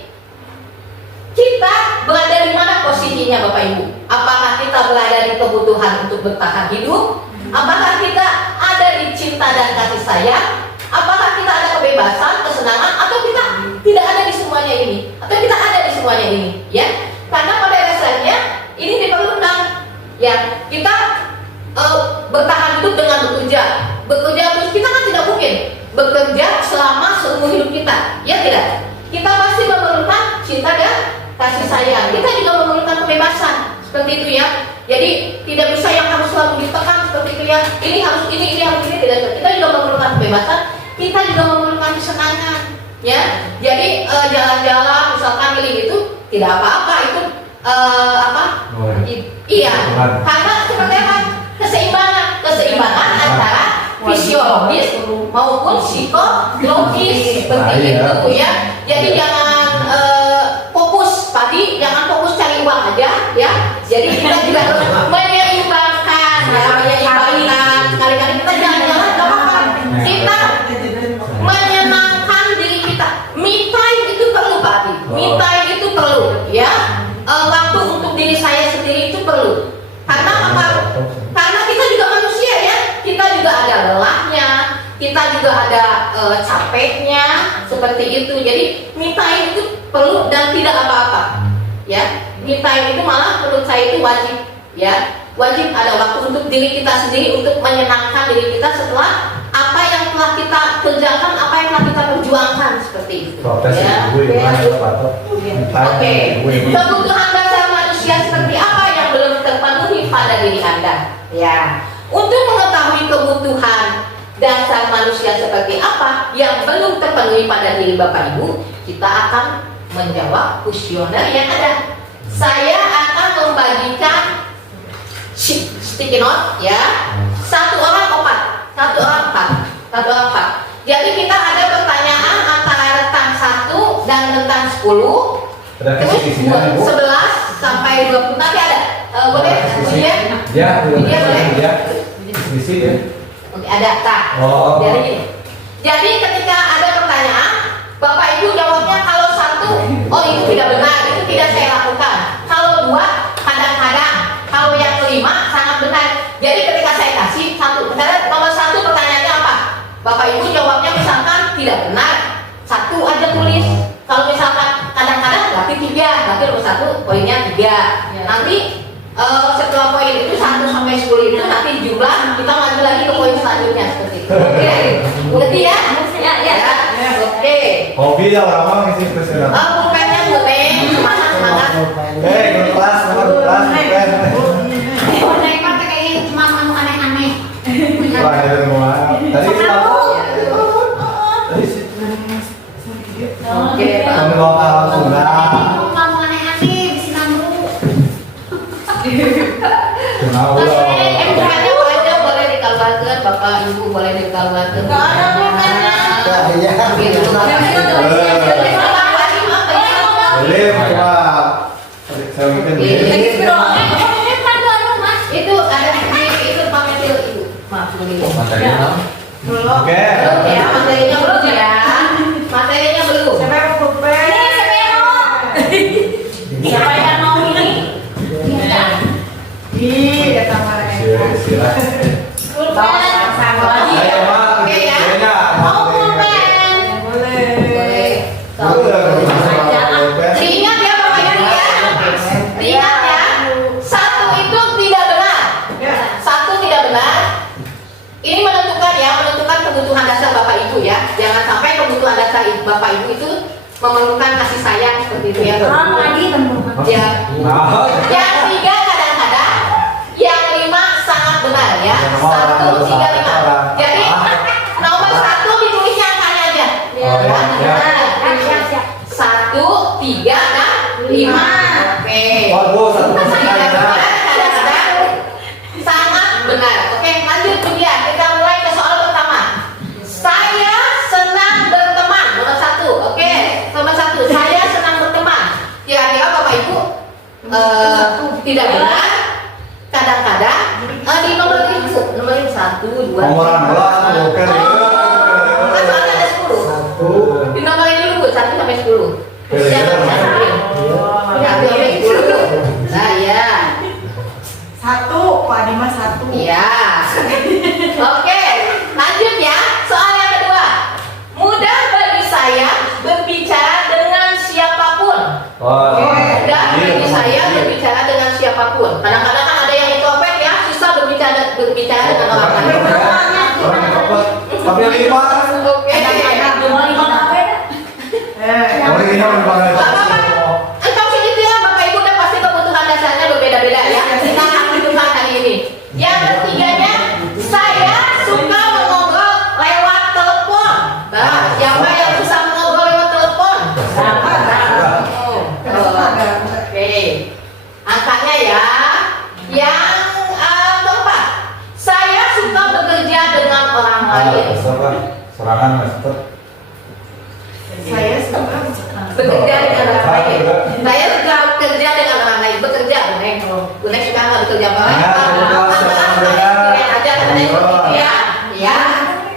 kita berada di mana posisinya Bapak Ibu? Apakah kita berada di kebutuhan untuk bertahan hidup? Apakah kita ada di cinta dan kasih sayang? Apakah kita ada kebebasan, kesenangan? Atau kita tidak ada di semuanya ini? Atau kita ada di semuanya ini? Ya, karena pada dasarnya ini diperlukan. Ya, kita bertahan hidup dengan bekerja terus kita kan tidak mungkin bekerja selama seumur hidup kita. Ya tidak? Kita pasti memerlukan cinta dan kasih sayang. Kita juga memerlukan kebebasan, seperti itu ya. Jadi tidak bisa yang harus selalu ditekan seperti itu ya. Ini harus ini harus ini, tidak. Kita juga memerlukan kebebasan, kita juga memerlukan kesenangan, ya. Jadi jalan-jalan misalkan milih itu tidak apa-apa, itu iya. Karena seperti apa? Keseimbangan antara fisiologis maupun psikologis, seperti itu ya. Jadi jangan fokus tadi, jangan fokus cari uang aja ya. Jadi kita juga harus menyeimbangkan, ya, menyeimbangkan. Sekali-kali kita jalan-jalan gak apa-apa. Kita menyenangkan diri kita. Me time itu perlu Pak Adi. Me time itu perlu ya. Waktu untuk diri saya sendiri itu perlu. Karena apa? Karena kita juga manusia ya. Kita juga ada lelahnya, kita juga ada capeknya, seperti itu. Jadi me time itu perlu dan tidak apa-apa. Ya, me time itu malah menurut saya itu wajib. Ya, wajib ada waktu untuk diri kita sendiri, untuk menyenangkan diri kita setelah apa yang telah kita kerjakan, apa yang telah kita perjuangkan, seperti itu. Ya. Oke. Kebutuhan dasar manusia seperti apa yang belum terpenuhi pada diri Anda? Ya. Untuk mengetahui kebutuhan dasar manusia seperti apa yang belum terpenuhi pada diri Bapak Ibu, kita akan menjawab kuesioner yang ada. Saya akan membagikan sticky note ya. Satu orang empat. Jadi kita ada pertanyaan antara rentang 1 dan rentang 10. Terus 11 sampai 20 nanti ada. Boleh? Ya, boleh. Di sini ya. Oke, ada tak? Oh. Jadi ketika ada pertanyaan, Bapak Ibu jawabnya kalau 1, oh itu tidak benar, itu tidak saya lakukan. Kalau 2, kadang-kadang. Kalau yang kelima sangat benar. Jadi ketika saya kasih 1, misalnya nomor 1 pertanyaannya apa? Bapak Ibu jawabnya misalkan tidak benar, 1 aja tulis. Kalau misalkan kadang-kadang berarti 3, berarti nomor 1 poinnya 3. Nanti setelah poin itu 1 sampai 10 itu nanti jumlah, kita maju lagi ke poin selanjutnya, seperti itu. Oke, ngerti ya? Ya. Oke. Hobi ya orang ngisi kuesioner. Bukannya boleh, semangat. Kelas. Mereka kayaknya cuma mau aneh-aneh. Wah, ada semua. Tadi bawa ke Nggak ada pulpennya. Iya. Gitu. Boleh, coba. Saya mungkin Itu ada itu pakai til ibu. Maaf belum ini. materinya. Belum. Oke. Belum ya, materinya belum ya. Materinya belum. Siapa yang mau pulpen? Siapa yang mau ini? Ih, datang lagi. Silakan. Ayo, Mak. Oke ya. Beda. Mau pulpen? Boleh. Boleh. Diingat ya Bapak Ibu ya. Diingat ya. Satu itu tidak benar. Satu tidak benar. Ini menentukan ya, menentukan kebutuhan dasar Bapak Ibu ya. Jangan sampai kebutuhan dasar Bapak Ibu itu memerlukan kasih sayang seperti itu ya. Ya. Yang tiga kadang-kadang, yang lima sangat benar ya. 1, 3, 5. Jadi nomor 1 ditulisnya angkanya aja. Oh, ya. 1, 3, dan 5. Oke. Waduh, satu persen Tidak ya. benar, kadang-kadang sangat benar. Oke, lanjut kemudian kita mulai ke soal pertama. Saya senang berteman. Nomor 1. Oke, nomor 1. Saya senang berteman. Kira-kira Bapak Ibu tidak benar. Kadang-kadang di nomor itu 1, 2. Nomoran bola, oke. Kan soalnya ada 10. Satu. Di nomor ini dulu 1 sampai 10. Siapa bisa sampai? 1 sampai 10. Nah ya. Satu, Pak Dimas satu. Iya. Oke, lanjut ya. Soal yang kedua. Mudah bagi saya berbicara dengan siapapun. Mudah bagi saya berbicara dengan siapapun. Kadang-kadang kan ada yang introvert ya, susah berbicara dengan orang lain. Orang introvert. Tapi yang 5. Oke. Yang ini yang paling Engkau sini bilang Bapak Ibu udah pasti kebutuhan dasarnya berbeda-beda ya. Kita akan tentukan hari ini. Yang ketiganya, saya suka mengobrol lewat telepon. Nah, siapa yang susah mengobrol lewat telepon? Oke. Angkanya ya. Yang keempat, saya suka bekerja dengan orang lain. serangan master. Saya suka Bekerja dengan orang lain. Saya suka bekerja dengan orang lain. Bekerja, Bunek suka nggak bekerja sama orang lain? Ya.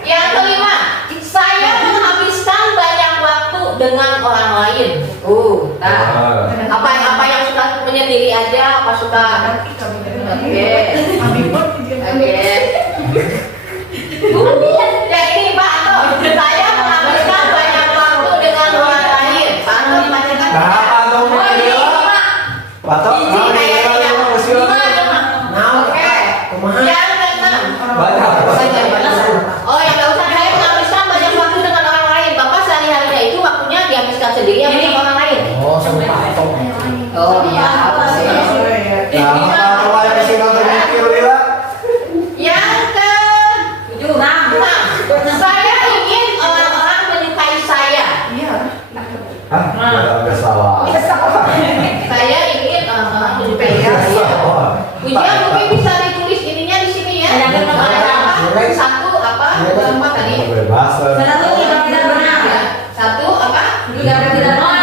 Yang kelima, saya menghabiskan banyak waktu dengan orang lain. Nah, apa yang suka menyendiri aja, apa suka? Oke. Ya ini Pak Anto, saya menghabiskan banyak waktu dengan orang lain. Pak Anto dimajukan. Patok, Oke. Yang keenam. banyak. Oh ya nggak usah, saya menghabiskan banyak waktu dengan orang lain. Bapak sehari-harinya itu waktunya dihabiskan sendiri apa dengan orang lain? Oh, sama patok. Oh iya. Apa yang mesti nonton mikir Lila? Yang ke-7. Saya ingin orang-orang menyukai saya. Hah? Agak salah. Saya ingin orang-orang menyukai saya. Ujian mungkin bisa ditulis ininya di sini ya. Ada apa? 1 apa? 2, 4 tadi. Bebas. Ya. 1 apa? Saya tunggu. Dia terpaksa.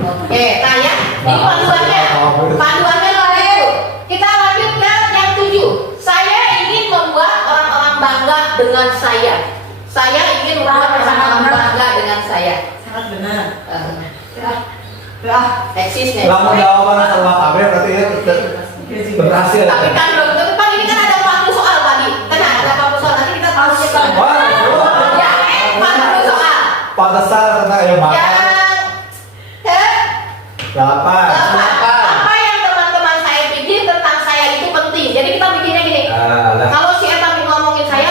Oke, nah ya, ini panduannya. Panduannya nomor 1. Kita lanjut ke yang 7. Saya ingin membuat orang-orang bangga dengan saya. Saya ingin membuat orang-orang bangga dengan saya. Sangat benar. Eksis nih. Lamun jawaban sama KB berarti ya berhasil. Tapi kan belum tentu kan ini kan ada 40 soal tadi. Kan ada 40 soal nanti kita bahas soal. Ya, 40 soal. Pantesan tentang yang makan. Yang Delapan. apa yang teman-teman saya pikir tentang saya itu penting. Jadi kita bikinnya gini. Kalau si Eta ngomongin saya,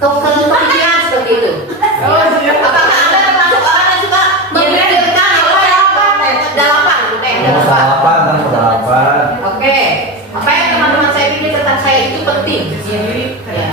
kepikiran seperti itu. Apakah Anda termasuk orang yang suka memikirkan apa delapan? Oke. Apa yang teman-teman saya pikir tentang saya itu penting. Ya.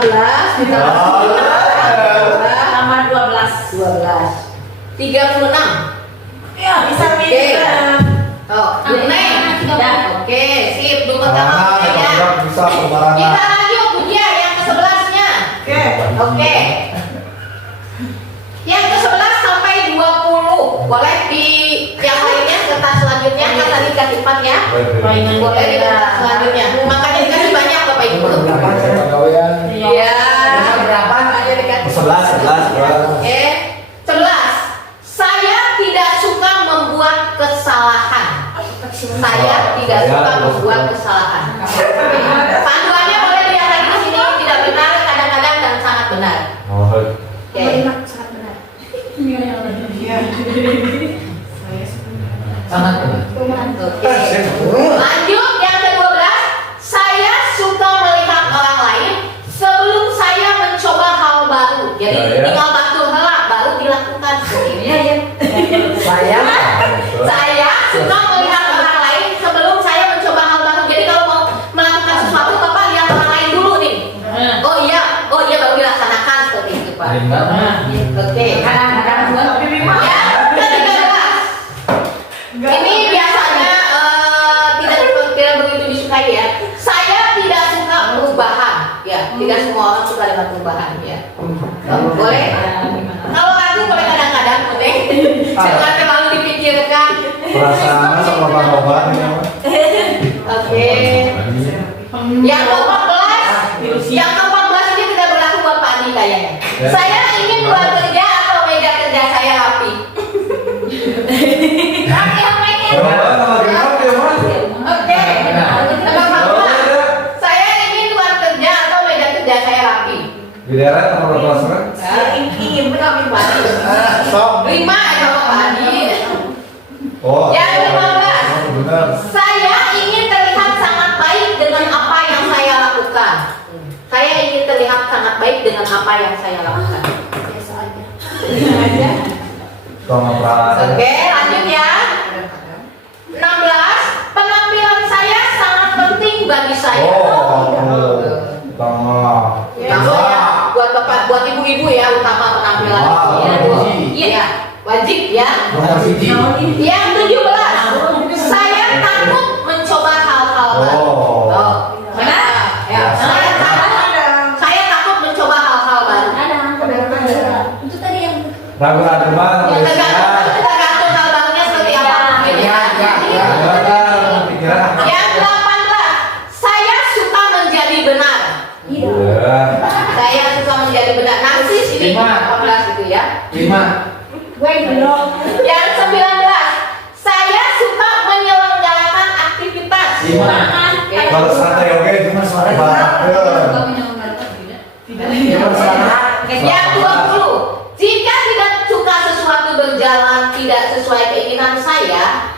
15 ditambah 9 Tambah 12. 36. Ya, bisa Oke. bisa. Oh, Neng. Oke, sip. Dulu Ah, ya. bisa sembarangan. Kita lanjut ujian yang ke-11-nya. Oke. Yang ke-11 sampai 20. Boleh di yang lainnya kertas selanjutnya kan tadi dikasih 4 ya. Boleh di kertas selanjutnya. Makanya dikasih banyak Bapak Ibu. Iya. Berapa? Makanya dikasih 11. Oke. 11. Saya tidak suka membuat kesalahan. Saya tidak suka membuat kesalahan. Panduannya boleh dilihat lagi di sini, tidak benar, kadang-kadang dan sangat benar. Oh, Oke. Sangat benar. Oke. Lanjut yang ke-12. Saya suka melihat orang lain sebelum saya mencoba hal baru. Jadi Ya, ya. tinggal batu helak baru dilakukan. Saya suka melihat orang lain sebelum saya mencoba hal baru. Jadi kalau mau melakukan sesuatu, Bapak lihat orang lain dulu nih. Oh iya baru dilaksanakan seperti itu, Pak. Oke. Kadang-kadang buat Ya, ke-13. Ini biasanya tidak begitu disukai ya. Saya tidak suka perubahan. Ya, tidak semua orang suka dengan perubahan ya. Boleh? Kalau aku boleh kadang-kadang boleh. Jangan terlalu dipikirkan. perasaan sama obat ini apa? Oke. Yang ke-14 ini tidak berlaku buat Pak Andi kayaknya. Ya. Saya ingin luar kerja atau meja kerja saya rapi. Oke. Saya ingin luar kerja atau meja kerja saya rapi. Di daerah nomor berapa? Ingin benar Pak Andi. 5 ya Pak Andi. Oh, Yang 15. benar. Saya ingin terlihat sangat baik dengan apa yang saya lakukan. Saya ingin terlihat sangat baik dengan apa yang saya lakukan. Tolong peralatan. Oke, lanjut ya. 16. Penampilan saya sangat penting bagi saya. Utama. Utama ya, buat bapak, buat ibu-ibu ya, utama penampilan. Iya, wajib ya. Yang 17. Saya takut mencoba hal-hal baru. Oh, benar. Ya, saya takut mencoba hal-hal baru. Itu tadi yang Ragu-ragu mana? Ya, tergantung hal barunya seperti apa mungkin ya. Yang 18. Saya suka menjadi benar. Saya suka menjadi benar. Narsis ini 18 gitu ya. Yang 19. Saya suka menyelenggarakan aktivitas. Oke. Kalau santai oke, cuma suara Yang 20. Jika tidak suka sesuatu berjalan tidak sesuai keinginan saya,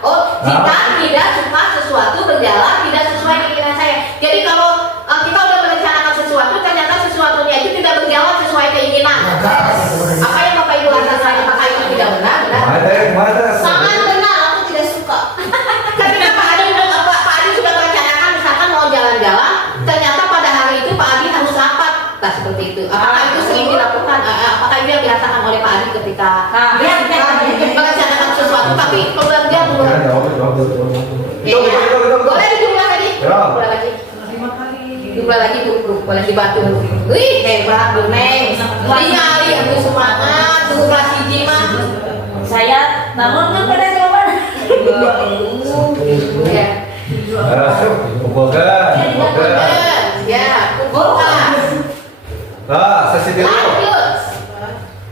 jika tidak suka sesuatu berjalan tidak sesuai keinginan saya. Jadi kalau kita udah merencanakan sesuatu, ternyata sesuatunya itu tidak berjalan sesuai keinginan. Apa yang Bapak Ibu rasakan? Apakah itu tidak benar? Sangat benar, aku tidak suka. Karena Pak Adi sudah merencanakan misalkan mau jalan-jalan, ternyata pada hari itu Pak Adi harus rapat. Nah, seperti itu. Apakah itu sering dilakukan? Apakah itu yang dirasakan oleh Pak Adi ketika merencanakan sesuatu tapi keluarga belum? Boleh dijumlah lagi? Jumlah lagi. Jumlah lagi Bu. Boleh dibantu. Wih, hebat Bu Neng. Ningali aku semangat. Tunggu kelas hiji mah. saya bangun kan pada jawaban. Ya. Ya, kumpulkan. Sesi dulu. Lanjut.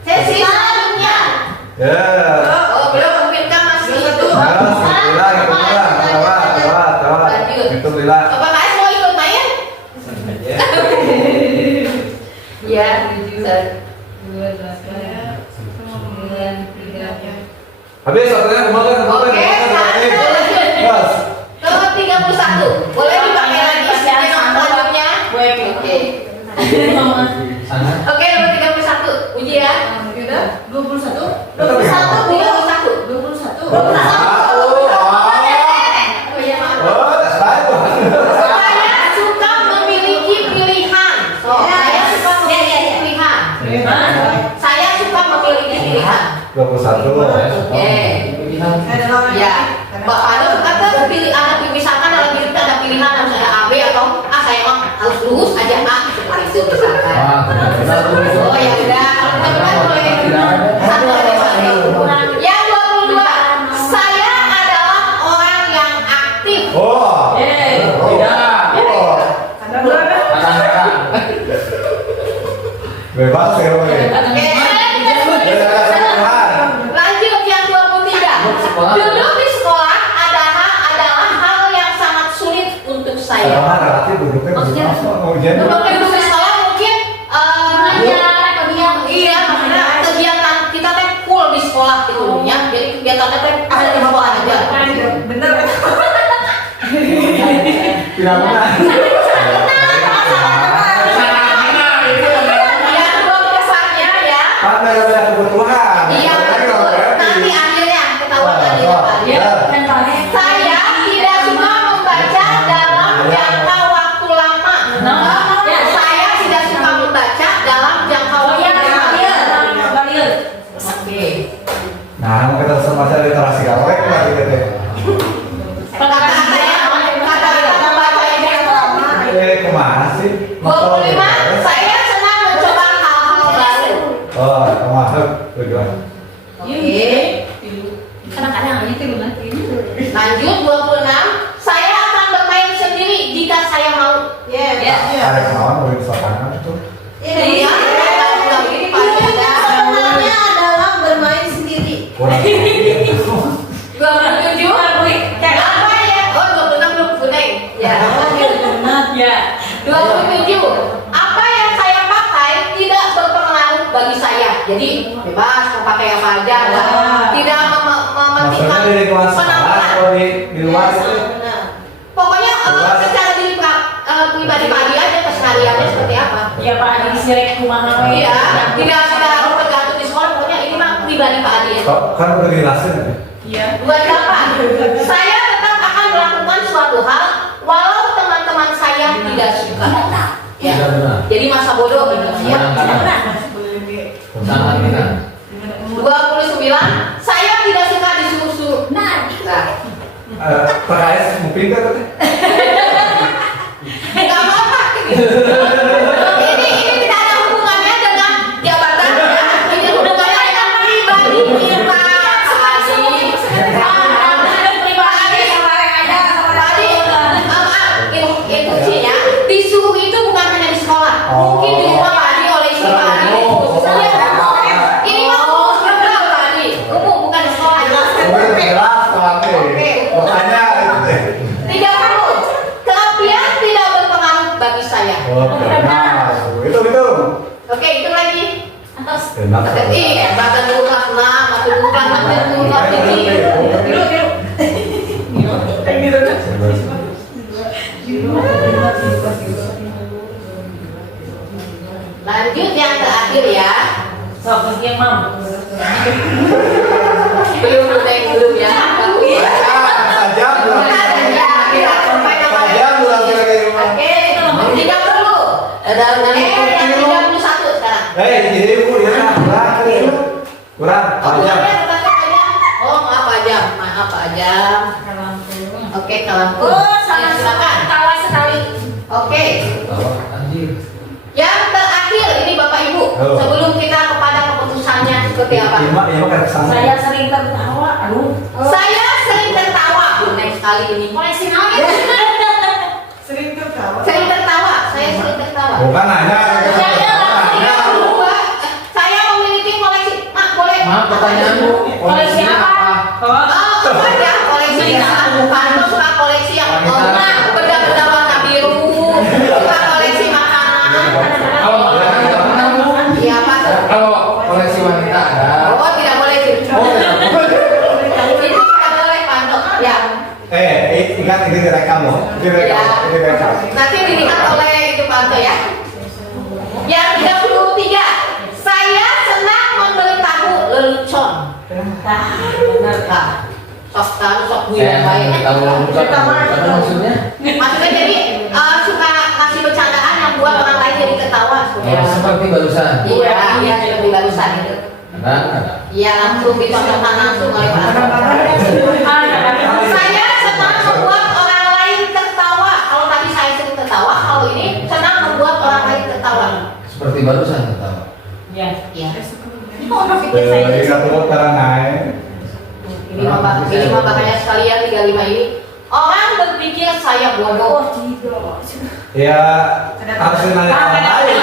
Sesi selanjutnya. Ya. Oh, belum mungkin kan masih itu. Hitung lila. Bapak KS mau ikut main? Ya. 2, 8, 9, 3. Habis satunya kemarin. Oke, Bos. Ke 31. Boleh dipakai lagi sistem selanjutnya? Oke. Oke, nomor 31. Uji ya. 21. 21. 21. Oh iya, maaf. Saya suka memiliki pilihan. Saya Oke. Ya, Pak Ado kata pilih ada misalkan dalam diri kita ada pilihan misalnya A, B atau A, saya emang harus lurus aja A seperti itu misalkan. Oh ya udah, teman-teman boleh satu lagi. Yang 22, saya adalah orang yang aktif. Oh. Bebas ya, Pak. Lanjut yang 23. Duduk di sekolah adalah hal yang sangat sulit untuk saya. Relatif duduknya Maksudnya? ujian. Duduk di sekolah mungkin iya, maksudnya kegiatan kita teh full di sekolah gitu ya. Jadi kegiatannya teh ada di sekolah aja. Bener. Tidak benar. Yang 24-nya ya. Ada yang banyak kebutuhan. Iya betul. Nanti akhirnya ketahuan lagi Pak. Saya tidak suka membaca dalam jangka waktu lama. Saya tidak suka membaca dalam jangka waktu lama. Oke. Nah, kita sama saya literasi apa ya lagi gitu. Kata-kata ya, kata-kata membaca ini lama. Kemana sih? 25. Saya senang mencoba hal-hal baru. Oh, kemana tujuan? Oke. Kadang-kadang aja tuh benar ini. Lanjut 26. Saya akan bermain sendiri jika saya mau. Ada kemauan mau disopankan itu. Iya. Kalau begini Pak Janda. Sebenarnya adalah bermain sendiri. Kurang. 27. Apa ya? Oh 26 belum kuning. Ya. 27. Apa yang saya pakai tidak berpengaruh bagi saya. Jadi bebas mau pakai apa aja. Tidak Maksudnya di lingkungan sekolah atau di luar itu? Nah, pokoknya secara diri pribadi Pak Adi aja kesehariannya seperti apa. Ya Pak Adi sirek kumaha we. Iya, tidak harus tergantung di sekolah. Pokoknya ini mah pribadi Pak Adi. Kan udah dijelasin ya? Iya. 28. Saya tetap akan melakukan suatu hal walau teman-teman saya tidak suka. Ya. Jadi masa bodoh gitu ya. Sangat benar. 29. Saya tidak suka disuruh-suruh. Nah, PKS mungkin kan tadi? nggak apa-apa. Ini tidak ada hubungannya dengan jabatan. Ini hubungannya dengan pribadi kita. Instruksinya disuruh itu bukan hanya di sekolah, mungkin di rumah Pak Adi oleh istri Pak Adi. Ini mah umum juga Pak Adi, umum bukan di sekolah. Jelas tapi makanya 30. Kerapian tidak berpengaruh bagi saya. itu Oke, itu lagi. enak. Bahkan dulu kelas 6, waktu dulu kelas 6, dulu kelas 7. Lanjut yang terakhir ya. Sok yang mam. Belum ya. Saja belum. Saja belum kira-kira. Oke, tidak perlu. Yang 31 sekarang. Jadi bu dia kurang panjang. Oh, maaf aja. Oke, Kalampur. Silakan. Tawa sekali. Oke. Anjir. Yang terakhir ini Bapak Ibu, sebelum kita kepada keputusannya seperti apa? Saya sering tertawa. Aduh. Saya sering tertawa. Benar sekali ini. Koleksi naon? Sering tertawa. Sering tertawa. Saya sering tertawa. Bukan nanya. Saya memiliki koleksi. Boleh. Maaf pertanyaanmu. Koleksi apa? Apa ya? Koleksi bukan suka koleksi yang benda-benda warna biru, suka koleksi makanan. Iya Pak. Kalau koleksi wanita ada. Oh tidak boleh itu. Itu tidak boleh Pak. Ya. Ingat ini direkam loh. Ini direkam. Nanti dilihat oleh itu Pak ya. Yang 33. Saya senang memberitahu lelucon. Nah, sok gue yang baik. Tahu maksudnya? Maksudnya jadi suka kasih bercandaan yang buat orang lain jadi ketawa. Seperti barusan. Iya, seperti barusan itu. Ada. Iya, langsung dicontohkan langsung oleh Pak. Saya senang membuat orang lain tertawa. Kalau tadi saya sering tertawa, kalau ini senang membuat orang lain tertawa. Seperti barusan ketawa. Ya. Iya. Orang pikir saya Dari kata karangai. Ini mah makanya sekalian 35 ini. Orang berpikir saya bodoh. Ya harus nanya orang lain.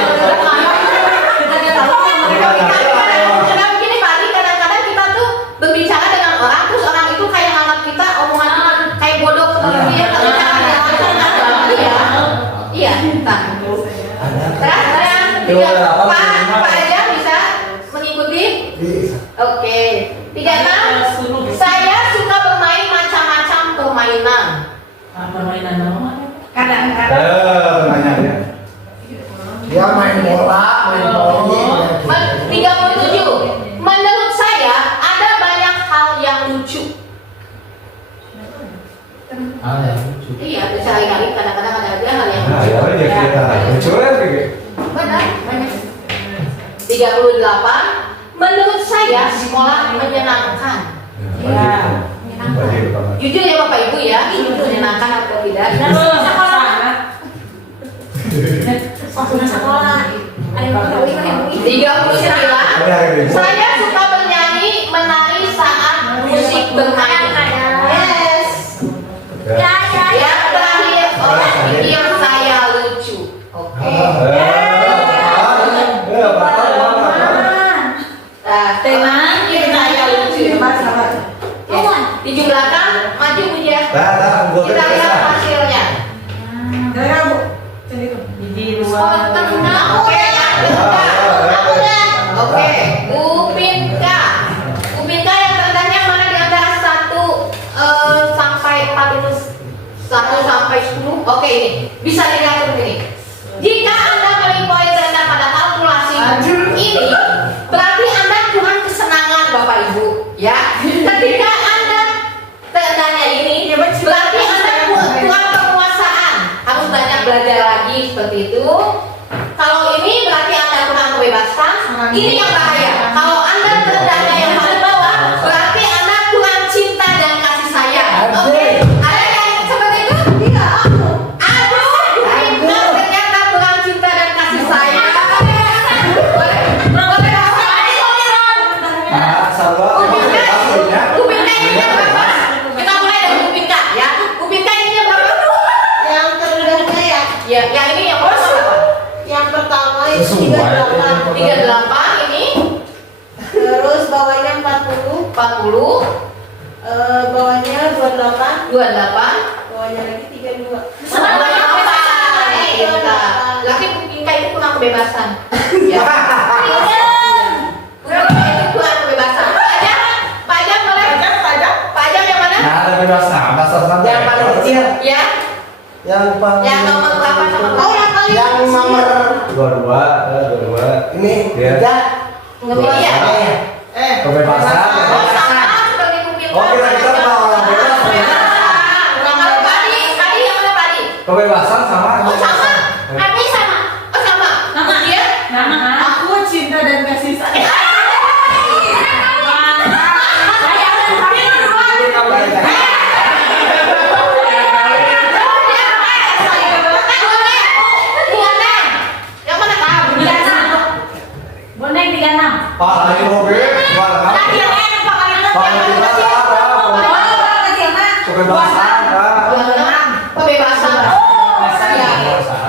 Karena begini Pak Adi, kadang-kadang kita tuh berbicara dengan orang, terus orang itu kayak anggap kita omongan kita kayak bodoh seperti dia. Tapi cara dia iya. Nah, Pak Aja bisa mengikuti? Oke. 36. Saya suka bermain macam-macam permainan. Permainan apa? Pertanyaannya. Dia main bola, main volley. 37. Menurut saya ada banyak hal yang lucu. Hal yang lucu. Iya, sehari-hari kadang-kadang ada hal yang Nah, lucu. ya udah kita lucu ya kayak. Benar, banyak. 38. Menurut saya sekolah menyenangkan. Ya. Jujur ya Bapak Ibu ya, menyenangkan atau tidak? Sekolah. 39. Saya suka bernyanyi, menari saat musik bermain. Yes. Yang terakhir, orang pikir saya lucu. Oke. Tenang, pikir saya lucu. Di belakang, maju Bu ya. Kita lihat hasilnya. Oke, yang terendah. Oke, Bu Pinka. Bu Pinka yang terendahnya mana di antara 1 sampai 4 itu? 1 sampai 10. Oke, ini bisa dilihat begini. Jika Anda melimpah rendah pada kalkulasi ini, berarti Anda kurang kesenangan Bapak Ibu, ya. Ketika Anda terendahnya ini, berarti Anda kurang penguasaan. Harus banyak belajar lagi seperti itu. Kalau ini berarti Anda kurang kebebasan. Ini yang bahaya. Kalau Anda terendahnya yang paling bawah, berarti Anda kurang cinta dan kasih sayang. Oke. Ada yang seperti itu? Tidak. Aduh, Anda ternyata kurang cinta dan kasih sayang. Boleh. Upinka ini berapa? Kita mulai dari Upinka ya. Upinka ini berapa? Yang terendahnya ya, Ya, yang ini yang berapa? yang pertama itu Sesuai. 38 ini terus bawahnya 40, 40, bawahnya 28, 28. bawahnya lagi 32. Semuanya apa? Laki Upinka itu kurang kebebasan. Ya. Upinka itu kurang kebebasan. Pak Ajam boleh? Pak Ajam yang mana? Nah, ada bebas nama saja. Yang paling kecil. Ya. Yang paling. Yang nomor berapa sama Oh, kau? yang paling Yang nomor Dua-dua. ini Ya. 3. Iya. Kebebasan. Oh, sama seperti Upinka. Oh, kita mau orang bebas. Kalau Padi yang mana Padi? Kebebasan sama. Oh, sama. Artinya sama. Oh, sama. Sama. Dia? Aku cinta dan kasih sayang. Yang mana tahu? Bonek 36. Pak lagi mobil. Kebebasan. Kebebasan. Ya.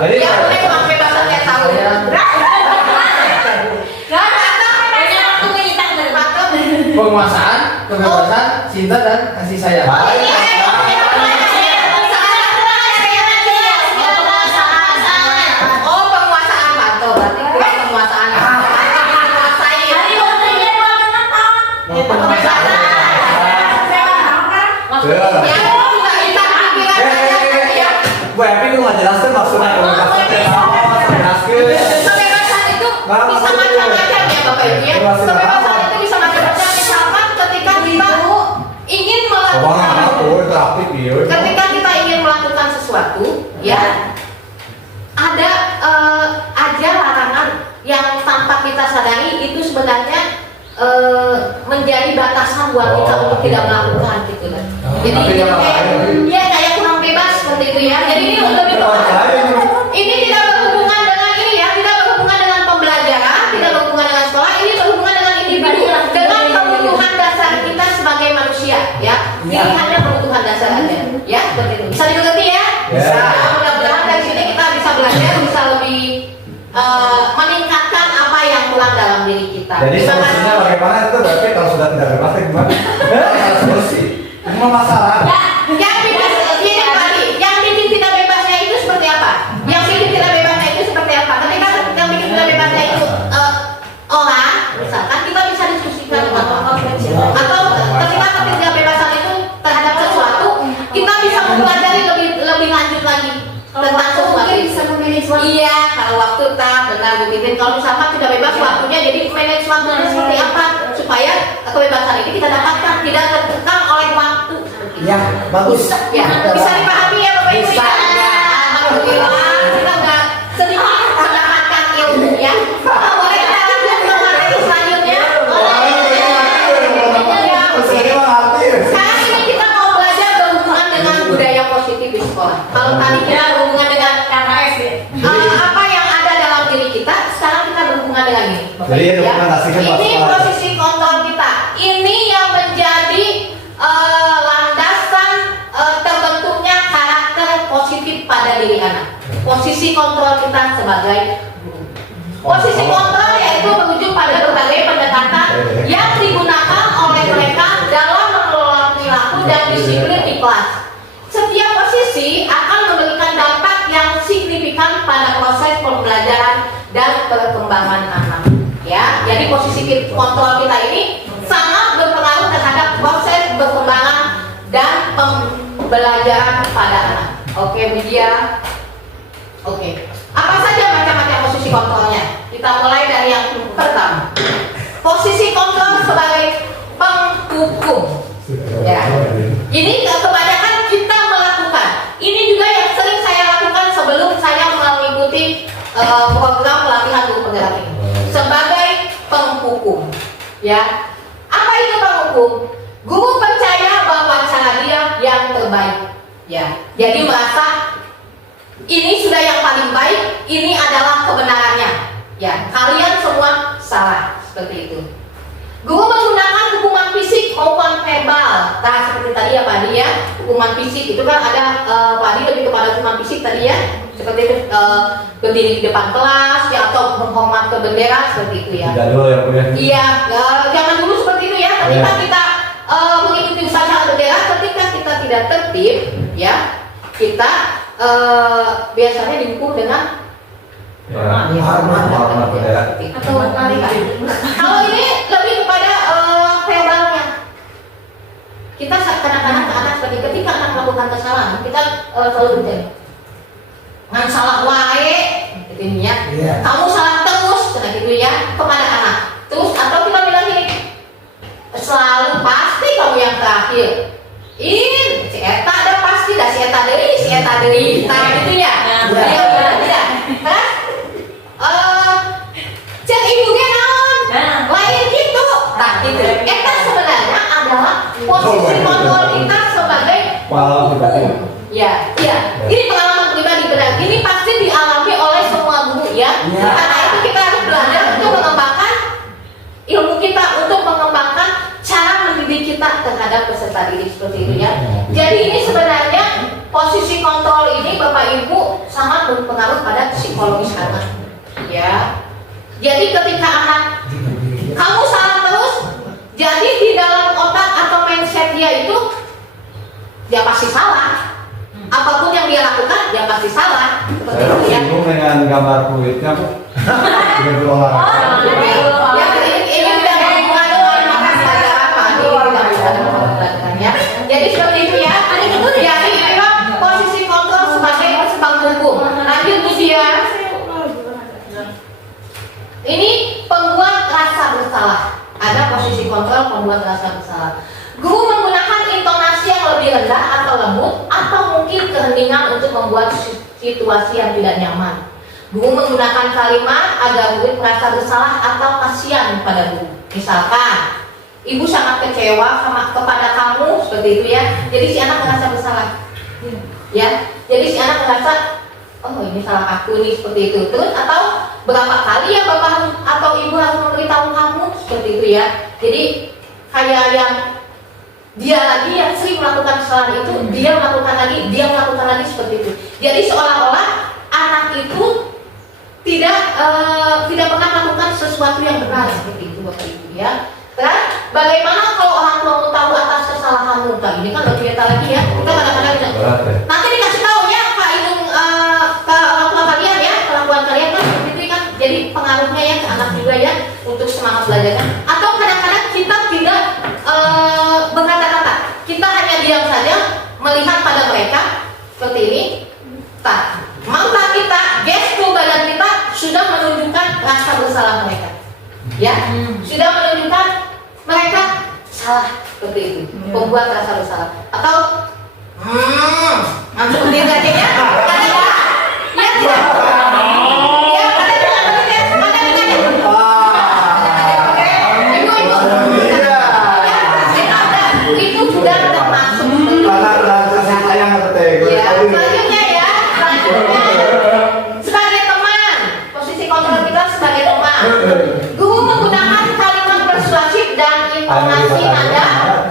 Jadi Ya boleh cuma kebebasan yang tahu ya. Penguasaan, kebebasan, cinta dan kasih sayang. Oh, penguasaan Panto, berarti kurang penguasaan. Menguasai. Ya. Ya, bisa kita pikiran saja. Ya. Bu Epi lu nggak jelaskan maksudnya kebebasan teh apa? Jelaskan. Kebebasan itu bisa macam-macam ya Bapak Ibu ya. Kebebasan itu bisa macam-macam. Misalkan ketika kita ingin melakukan trafik iya. ketika kita ingin melakukan sesuatu ya ada aja larangan yang tanpa kita sadari itu sebenarnya menjadi batasan buat kita untuk tidak melakukan gitu kan. Jadi Tapi jadi kalau kayak lain- ya kayak kurang bebas seperti itu ya. Jadi ini lebih ini tidak berhubungan dengan ini ya, tidak berhubungan dengan pembelajaran, tidak berhubungan dengan sekolah, ini berhubungan dengan individu, dengan kebutuhan dasar kita sebagai manusia ya. Ini hanya kebutuhan dasar aja ya, seperti itu. Bisa dimengerti ya? Ya. Nah, mudah-mudahan dari sini kita bisa belajar, bisa lebih meningkatkan apa yang kurang dalam diri kita. Jadi Terima solusinya kasih. bagaimana itu berarti kalau sudah tidak bebas gimana? Harus solusi. Ini mah masalah. Yang bikin tidak bebasnya itu seperti apa? Yang bikin tidak bebasnya itu seperti apa? Ketika yang bikin tidak bebasnya itu orang, misalkan kita bisa diskusikan dengan orang, atau ketika ketidakbebasan itu terhadap sesuatu, kita bisa mempelajari lebih lanjut lagi tentang sesuatu. Bisa memanage waktu. Iya, kalau waktu tak benar Bu Titin. Kalau misalkan tidak bebas waktunya, jadi manage waktunya seperti apa supaya kebebasan ini kita dapatkan, tidak terkekang oleh waktu. Ya, bagus. Ya, bisa dipahami ya Bapak Ibu Bisa. ya. Alhamdulillah kita udah sedikit mendapatkan ilmu ya. Boleh kita lanjut ke materi selanjutnya? Sekarang ini kita mau belajar berhubungan dengan budaya positif di sekolah. Kalau tadi kita berhubungan dengan KKS ya. apa yang ada dalam diri kita, sekarang kita berhubungan dengan ini. Bapak Jadi Ibu, ya. rekomendasikan buat Ini sekolah. posisi kontrol kita. Ini yang menjadi landasan terbentuknya karakter positif pada diri anak. Posisi kontrol kita sebagai guru. Posisi kontrol yaitu berujung pada berbagai pendekatan yang digunakan oleh mereka dalam mengelola perilaku dan disiplin di kelas. Setiap posisi akan memberikan dampak yang signifikan pada proses pembelajaran dan perkembangan anak. Ya, jadi posisi kontrol kita ini sangat berpengaruh terhadap proses perkembangan dan pembelajaran pada anak. Oke, Widya. Oke. Apa saja macam-macam posisi kontrolnya? Kita mulai dari yang pertama. Posisi kontrol sebagai penghukum. Ya. Ini kebanyakan kita melakukan. Ini juga yang sering saya lakukan sebelum saya mengikuti program pelatihan guru penggerak ini. Sebagai penghukum. Ya. Apa itu penghukum? Guru percaya bahwa cara dia yang terbaik. Ya. Jadi merasa ini sudah yang paling baik, ini adalah kebenarannya. Ya, kalian semua salah seperti itu. Guru menggunakan hukuman fisik maupun verbal. Nah, seperti tadi ya Pak Adi ya, hukuman fisik itu kan ada Pak Adi lebih kepada hukuman fisik tadi ya, seperti itu berdiri di depan kelas ya, atau menghormat ke bendera seperti itu ya. Tidak dulu ya punya. Iya, jangan dulu seperti itu ya. Ketika Ya. kita mengikuti upacara bendera, ketika kita tidak tertib, ya, kita biasanya dihukum dengan Hormat bendera. atau tarikan. Kalau ini lebih kepada verbalnya. Kita kadang-kadang ke anak seperti ketika anak melakukan kesalahan, kita selalu bicara, ngan salah wae, gitu ini ya. Iya. Kamu salah terus, gitu ya, kepada anak. Terus atau kita bilang gini, selalu pasti kamu yang terakhir. Si eta ada pasti, dah si eta deui, nah gitu ya. Iya, tidak. Terus cek ibu ge naon? Lain gitu. Nah, gitu. Eta sebenarnya adalah posisi kontrol kita sebagai Penghukum. Ya, iya. Ini pengalaman pribadi benar. Ini pasti dialami oleh semua guru ya. Ya. Karena itu kita harus belajar untuk mengembangkan ilmu kita, untuk mengembangkan cara mendidik kita terhadap peserta didik seperti itu ya. Jadi ini sebenarnya posisi kontrol ini Bapak Ibu sangat berpengaruh pada psikologis anak. Ya. Jadi ketika anak kamu salah terus, jadi di dalam otak atau mindset dia itu dia pasti salah. Apapun yang dia lakukan, dia pasti salah. Seperti Saya itu ya. bingung dengan gambar fluidnya bu. Dengan olahraga. Ya, ini tidak berhubungan dengan pelajaran Pak. Ini tidak berhubungan dengan pelajaran ya. Jadi seperti itu ya. Jadi memang posisi kontrol sebagai penghukum. Lanjut usia. Ini pembuat rasa bersalah. Ada posisi kontrol pembuat rasa bersalah. Guru menggunakan intonasi yang lebih rendah atau lembut, atau mungkin keheningan untuk membuat situasi yang tidak nyaman. Guru menggunakan kalimat agar murid merasa bersalah atau kasihan pada guru. Misalkan ibu sangat kecewa kepada kamu seperti itu ya, jadi si anak merasa bersalah, ya. Jadi si anak merasa, oh ini salah aku nih seperti itu. Terus atau berapa kali ya bapak atau ibu harus memberitahu kamu seperti itu ya. Jadi kayak yang dia lagi yang sering melakukan kesalahan itu, dia melakukan lagi seperti itu. Jadi seolah-olah anak itu tidak pernah melakukan sesuatu yang benar seperti itu bapak ibu ya. Terus bagaimana kalau orang tua tahu atas kesalahanmu? Nah, ini kan lebih beta lagi ya. Kita kadang-kadang nanti dikasih tahu ya Kak Inung ke orang tua kalian ya, kelakuan kalian kan seperti itu kan. Jadi pengaruhnya ya ke anak juga ya untuk semangat belajarnya. Atau kadang-kadang kita tidak berkata-kata, kita hanya diam saja melihat pada mereka seperti ini. Tak, mata kita, gestur badan kita sudah menunjukkan rasa bersalah mereka. Ya, sudah menunjukkan mereka salah seperti itu, membuat rasa bersalah. Atau seperti itu aja ya. Ya, tidak. Ya, itu sudah termasuk. Ya, selanjutnya ya, sebagai teman, posisi kontrol kita sebagai teman. Guru menggunakan kalimat persuasif dan intonasi nada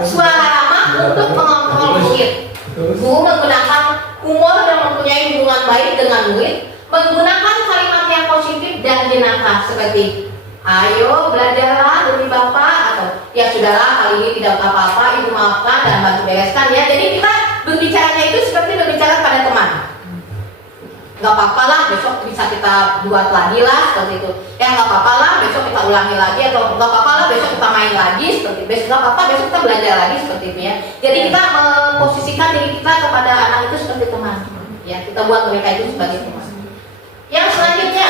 suara ramah untuk mengontrol murid. Guru menggunakan humor dan mempunyai hubungan baik dengan murid, menggunakan kalimat yang positif dan jenaka seperti ayo belajarlah demi bapak, atau ya sudahlah kali ini tidak apa-apa, ibu maafkan dan bantu bereskan ya. Jadi kita berbicaranya itu seperti berbicara pada teman. Gak apa-apa lah, besok bisa kita buat lagi lah seperti itu. Ya gak apa-apa lah, besok kita ulangi lagi, atau gak apa-apa lah, besok kita main lagi seperti itu. Besok gak apa-apa, besok kita belajar lagi seperti itu ya. Jadi kita memposisikan diri kita kepada anak itu seperti teman. Ya, kita buat mereka itu sebagai teman. Yang selanjutnya,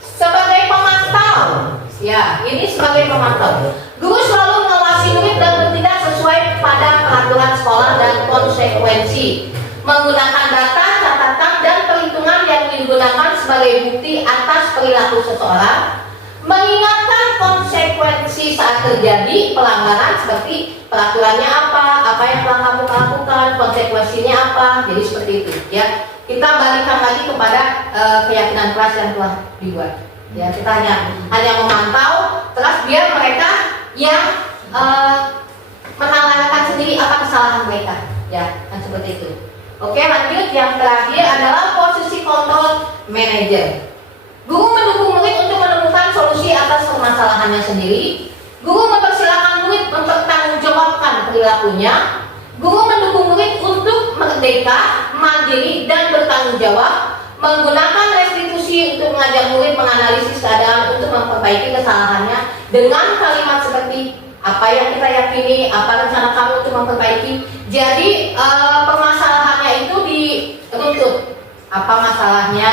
sebagai pemantau. Ya, ini sebagai pemantau. Guru selalu mengawasi murid dan bertindak sesuai pada peraturan sekolah dan konsekuensi. Menggunakan data, catatan, dan perhitungan yang digunakan sebagai bukti atas perilaku seseorang, mengingatkan konsekuensi saat terjadi pelanggaran seperti peraturannya apa yang telah kamu lakukan, konsekuensinya apa, jadi seperti itu ya. Kita balikan lagi kepada keyakinan kelas yang telah dibuat ya. Kita hanya memantau, terus biar mereka yang menanyakan sendiri apa kesalahan mereka ya, kan seperti itu. Oke, lanjut. Yang terakhir adalah posisi kontrol manajer. Guru mendukung murid untuk menemukan solusi atas permasalahannya sendiri. Guru mempersilahkan murid mempertanggungjawabkan perilakunya. Guru mendukung murid untuk merdeka, mandiri, dan bertanggung jawab. Menggunakan restitusi untuk mengajak murid menganalisis keadaan untuk memperbaiki kesalahannya dengan kalimat seperti apa yang kita yakini, apa rencana kamu untuk memperbaiki. Jadi permasalahannya itu diruntut, apa masalahnya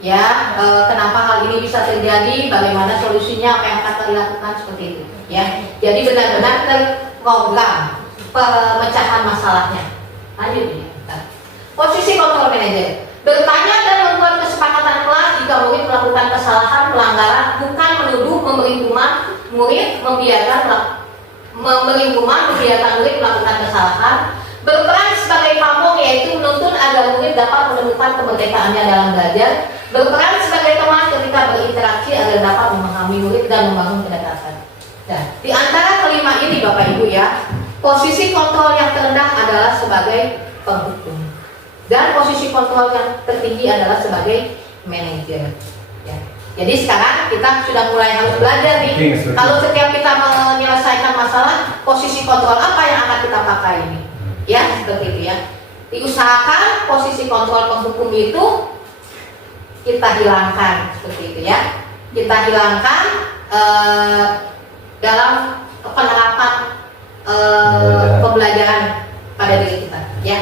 ya, kenapa hal ini bisa terjadi, bagaimana solusinya, apa yang akan dilakukan seperti itu ya. Jadi benar-benar terprogram pemecahan masalahnya. Lanjut ya. Posisi kontrol manajer, bertanya dan membuat kesepakatan kelas jika murid melakukan kesalahan, pelanggaran, bukan menuduh, memberi hukuman murid, membiarkan murid melakukan kesalahan. Berperan sebagai pamong, yaitu menuntun agar murid dapat menemukan kemerdekaannya dalam belajar. Berperan sebagai teman ketika berinteraksi agar dapat memahami murid dan membangun kedekatan. Nah, di antara kelima ini Bapak Ibu ya, posisi kontrol yang terendah adalah sebagai penghukum, dan posisi kontrol yang tertinggi adalah sebagai manajer ya. Jadi sekarang kita sudah mulai harus belajar nih. Kalau setiap kita menyelesaikan masalah, posisi kontrol apa yang akan kita pakai ini ya, seperti itu ya. Diusahakan posisi kontrol penghukum itu kita hilangkan seperti itu ya. Kita hilangkan dalam penerapan pembelajaran pada diri kita ya.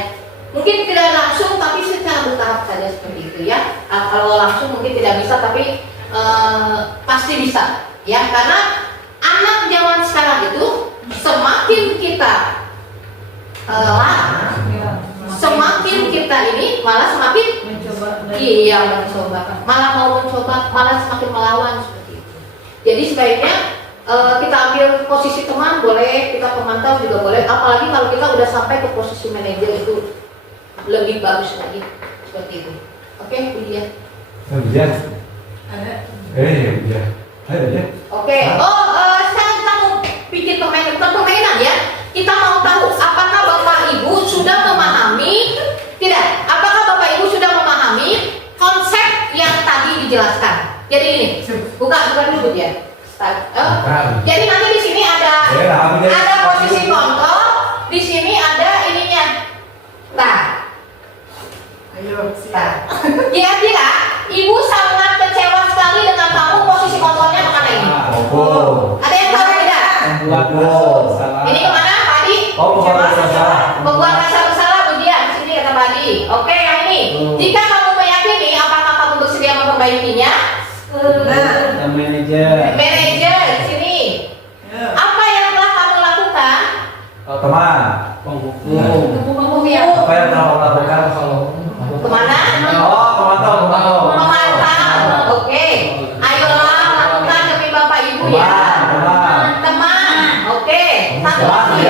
Mungkin tidak langsung, tapi secara bertahap saja seperti itu ya. Kalau langsung mungkin tidak bisa, tapi pasti bisa ya. Karena anak zaman sekarang itu semakin kita semakin kita ini malah semakin mencoba, malah mau mencoba, malah semakin melawan seperti itu. Jadi sebaiknya kita ambil posisi teman boleh, kita pemantau juga boleh. Apalagi kalau kita udah sampai ke posisi manajer itu lebih bagus lagi seperti itu. Oke, Widya. Widya. Ada. Widya. Ada ya. Oke. Sekarang kita mau bikin permainan ya. Kita mau tahu apakah Bapak Ibu sudah memahami tidak? Apakah Bapak Ibu sudah memahami konsep yang tadi dijelaskan? Jadi ini, buka dulu ya. Jadi nanti di sini ada posisi kontrol, di sini ada ininya. Nah, Ayo, kira-kira Ibu sangat kecewa sekali dengan tahu posisi kontrolnya kemana ini? Ada yang tahu tidak? Ini kemana, Pak Adi? Membuat rasa bersalah. Membuat rasa bersalah, Budian. Di sini kata Pak Adi. Oke, yang ini. Jika kamu meyakini, apakah kamu bersedia memperbaikinya? Manajer. Manajer di sini. Apa yang telah kamu lakukan? Teman. Penghukum. Apa yang telah kamu lakukan? Kemana? Pemantau. Memantau. Oke. Ayolah lakukan demi Bapak Ibu ya. Teman. Oke. Satu lagi.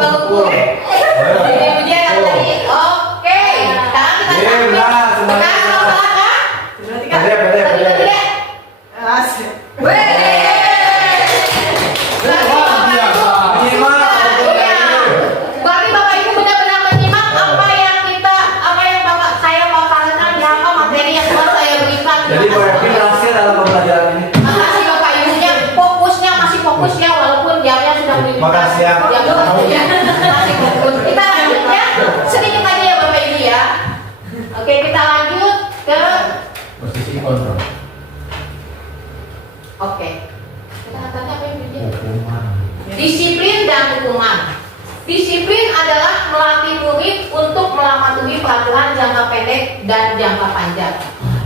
Pengukur. Jadi dia yang tadi. Oke. Sekarang kita Berarti Bapak Ibu benar-benar menyimak apa yang saya paparkan di apa materi yang telah saya berikan. Jadi gue yakin berhasil dalam pembelajaran ini. Makasih Bapak Ibunya, fokusnya masih fokus ya walaupun jamnya sudah menunjukkan. Makasih ya. Masih fokus. Kita lanjut ya, sedikit aja ya Bapak Ibu ya. Oke, kita lanjut ke Posisi kontrol. Oke. Kita tanya apa yang dia? Disiplin dan hukuman. Disiplin adalah melatih murid untuk mematuhi peraturan jangka pendek dan jangka panjang.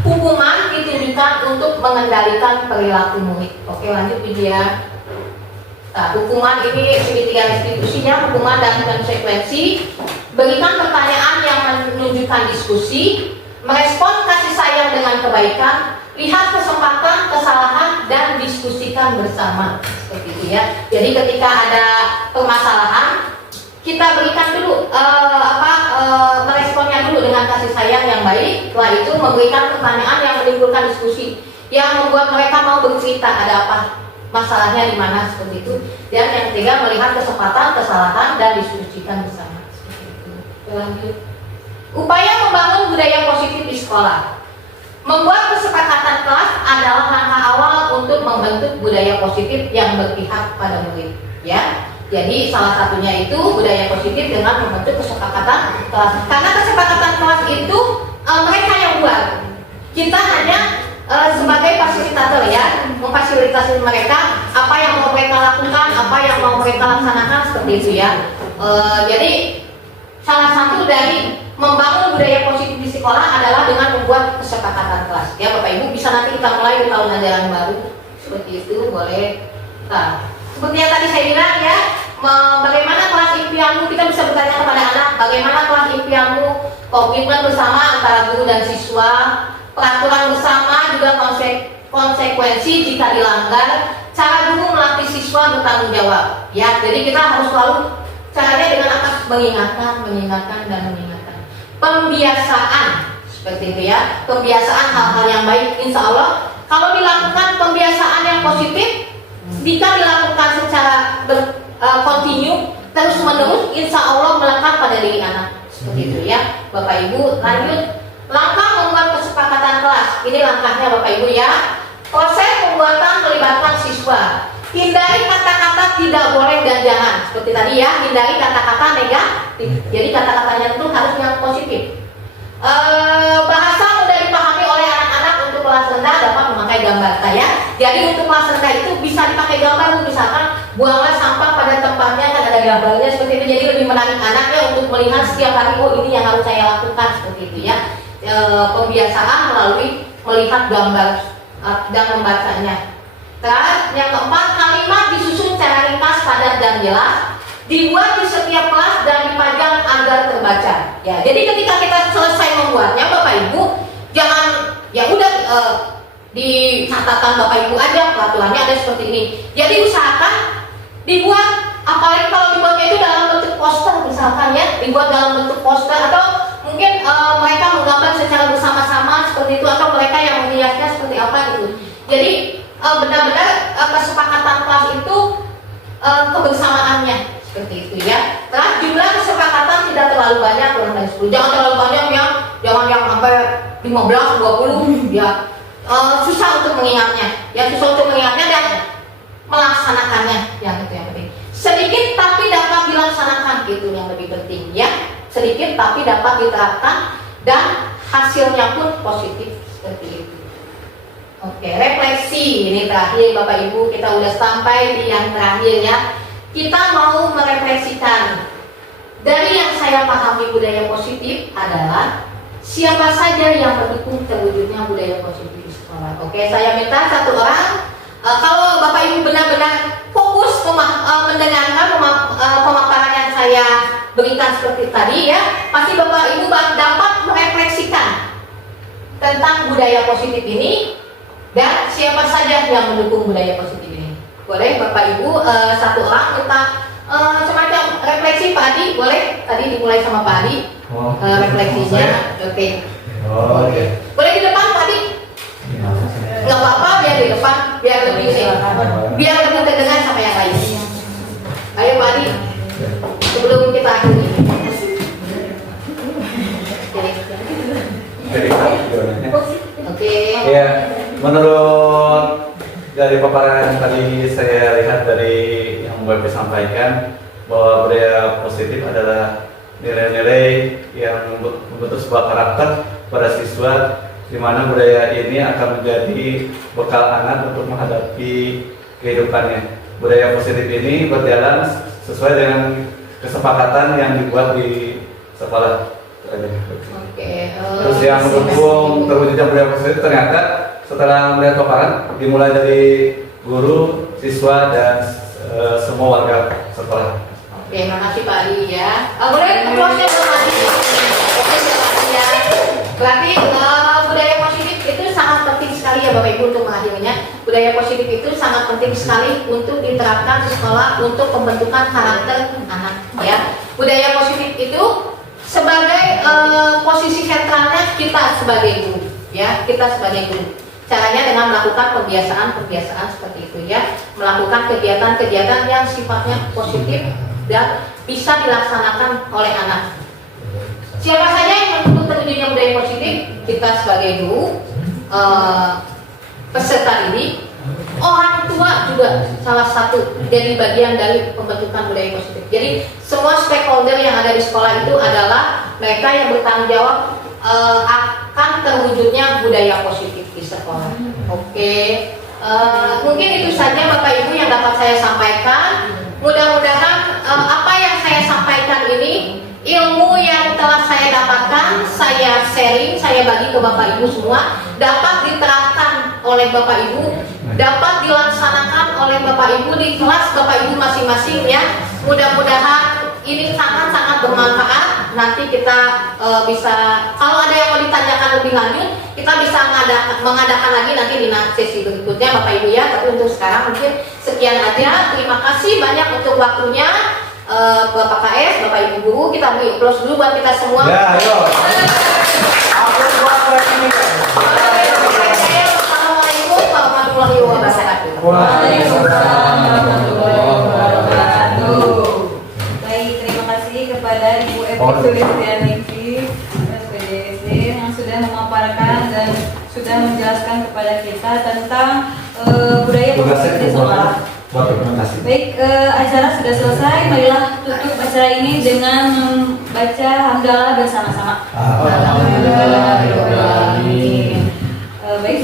Hukuman ditujukan untuk mengendalikan perilaku murid. Oke, lanjut Widya. Nah, hukuman ini segitiga institusinya, hukuman dan konsekuensi. Berikan pertanyaan yang menunjukkan diskusi, merespon kasih sayang dengan kebaikan, lihat kesempatan, kesalahan, dan diskusikan bersama. Seperti itu ya. Jadi ketika ada permasalahan, kita berikan dulu meresponnya dulu dengan kasih sayang yang baik. Setelah itu memberikan pertanyaan yang menimbulkan diskusi, yang membuat mereka mau bercerita ada apa masalahnya di mana seperti itu. Dan yang ketiga melihat kesempatan, kesalahan, dan diskusikan bersama. Seperti itu. Lanjut. Upaya membangun budaya positif di sekolah. Membuat kesepakatan kelas adalah langkah awal untuk membentuk budaya positif yang berpihak pada murid. Ya, jadi salah satunya itu budaya positif dengan membentuk kesepakatan kelas. Karena kesepakatan kelas itu mereka yang buat. Kita hanya sebagai fasilitator ya, memfasilitasi mereka apa yang mau mereka lakukan, apa yang mau mereka laksanakan seperti itu ya. Jadi salah satu dari membangun budaya positif di sekolah adalah dengan membuat kesepakatan kelas. Ya Bapak Ibu, bisa nanti kita mulai di tahun ajaran baru seperti itu boleh. Nah, seperti yang tadi saya bilang ya, bagaimana kelas impianmu, kita bisa bertanya kepada anak, bagaimana kelas impianmu, komitmen bersama antara guru dan siswa, peraturan bersama juga konsekuensi jika dilanggar, cara guru melatih siswa bertanggung jawab. Ya, jadi kita harus selalu caranya dengan apa? Mengingatkan dan mengingatkan. Pembiasaan seperti itu ya, pembiasaan hal-hal yang baik. Insya Allah kalau dilakukan pembiasaan yang positif, jika dilakukan secara kontinu terus menerus, insya Allah melekat pada diri anak. Seperti itu ya Bapak Ibu. Lanjut, langkah membuat kesepakatan kelas. Ini langkahnya Bapak Ibu ya. Proses pembuatan melibatkan siswa. Hindari kata-kata tidak boleh dan jangan. Seperti tadi ya, hindari kata-kata negatif. Jadi kata-katanya itu harus yang positif. Bahasa mudah dipahami oleh anak-anak untuk kelas rendah dapat memakai gambar saya. Jadi untuk kelas rendah itu bisa dipakai gambar, misalkan buanglah sampah pada tempatnya, kan ada gambarnya seperti itu. Jadi lebih menarik anaknya untuk melihat setiap hari, oh ini yang harus saya lakukan seperti itu ya. Pembiasaan melalui melihat gambar dan membacanya. Dan yang keempat, kalimat disusun secara ringkas, padat dan jelas, dibuat di setiap kelas dan dipajang agar terbaca. Ya, jadi ketika kita selesai membuatnya, Bapak Ibu, jangan ya udah di catatan Bapak Ibu ada peraturannya ada seperti ini. Jadi usahakan dibuat, apalagi kalau dibuatnya itu dalam bentuk poster misalkan ya, dibuat dalam bentuk poster atau mungkin mereka menggambar secara bersama-sama seperti itu atau mereka yang menghiasnya seperti apa gitu. Jadi benar-benar kesepakatan kelas itu kebersamaannya seperti itu ya. Terus jumlah kesepakatan tidak terlalu banyak, kurang dari 10. Jangan terlalu banyak ya, jangan yang sampai 15, 20 ya. Susah untuk mengingatnya, ya susah untuk mengingatnya dan melaksanakannya, yang itu yang penting. Sedikit tapi dapat dilaksanakan, itu yang lebih penting ya. Sedikit tapi dapat diterapkan dan hasilnya pun positif seperti itu. Oke, refleksi ini terakhir Bapak Ibu, kita udah sampai di yang terakhir ya. Kita mau merefleksikan dari yang saya pahami budaya positif adalah siapa saja yang mendukung terwujudnya budaya positif di sekolah. Oke, saya minta satu orang, kalau Bapak Ibu benar-benar fokus mendengarkan pemaparan yang saya berikan seperti tadi ya, pasti Bapak Ibu dapat merefleksikan tentang budaya positif ini dan siapa saja yang mendukung budaya positif ini. Boleh Bapak Ibu satu orang minta semacam refleksi Pak Adi, boleh? Tadi dimulai sama Pak Adi. Refleksinya, oke. Oke. Boleh di depan Pak Adi? Nggak apa-apa, biar di depan, biar lebih terdengar sama yang lain. Ayo Pak Adi, sebelum kita akhiri. Oke. Ya, menurut dari paparan yang tadi saya lihat dari yang Bapak sampaikan bahwa budaya positif adalah nilai-nilai yang membentuk sebuah karakter pada siswa, di mana budaya ini akan menjadi bekal anak untuk menghadapi kehidupannya. Budaya positif ini berjalan sesuai dengan kesepakatan yang dibuat di sekolah. Oke. Terus yang mendukung terwujudnya budaya positif ternyata setelah melihat paparan dimulai dari guru, siswa dan semua warga sekolah. Oke, makasih Pak Adi ya. Boleh close-nya Pak Adi. Oke, makasih ya. Berarti budaya positif itu sangat penting sekali ya Bapak Ibu untuk mengakhirinya. Budaya positif itu sangat penting sekali untuk diterapkan di sekolah untuk pembentukan karakter anak ya. Budaya positif itu sebagai posisi sentralnya kita sebagai guru ya, kita sebagai guru. Caranya dengan melakukan pembiasaan seperti itu ya, melakukan kegiatan-kegiatan yang sifatnya positif dan bisa dilaksanakan oleh anak. Siapa saja yang mendukung terwujudnya budaya positif? Kita sebagai guru, peserta didik, orang tua juga salah satu jadi bagian dari pembentukan budaya positif. Jadi semua stakeholder yang ada di sekolah itu adalah mereka yang bertanggung jawab akan terwujudnya budaya positif di sekolah. Oke, mungkin itu saja Bapak Ibu yang dapat saya sampaikan. Mudah-mudahan apa yang saya sampaikan ini, ilmu yang telah saya dapatkan, saya sharing, saya bagi ke Bapak Ibu semua, dapat diterapkan oleh Bapak Ibu, dapat dilaksanakan oleh Bapak Ibu di kelas Bapak Ibu masing-masing ya. Mudah-mudahan ini sangat-sangat bermanfaat. Nanti kita bisa, kalau ada yang mau ditanyakan lebih lanjut, kita bisa mengadakan lagi nanti di sesi berikutnya Bapak Ibu ya. Tapi untuk sekarang mungkin sekian aja. Terima kasih banyak untuk waktunya Bapak KS, Bapak Ibu Guru. Kita beri close dulu buat kita semua. Ya, ayo. Assalamualaikum warahmatullahi wabarakatuh. Waalaikumsalam warahmatullahi wabarakatuh. Baik, terima kasih kepada Ibu Evi Sulistianiki SPDSD yang sudah memaparkan dan sudah menjelaskan kepada kita tentang budaya positif di sekolah. Baik, acara sudah selesai. Marilah tutup acara ini dengan membaca hamdalah bersama-sama. Baik,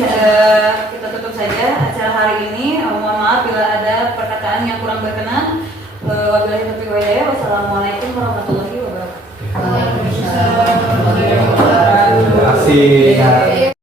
kita tutup saja acara hari ini. Mohon maaf bila ada perkataan yang kurang berkenan. Wabillahi taufiq wal hidayah. Wassalamualaikum warahmatullahi wabarakatuh. Waalaikumsalam warahmatullahi wabarakatuh. Terima kasih.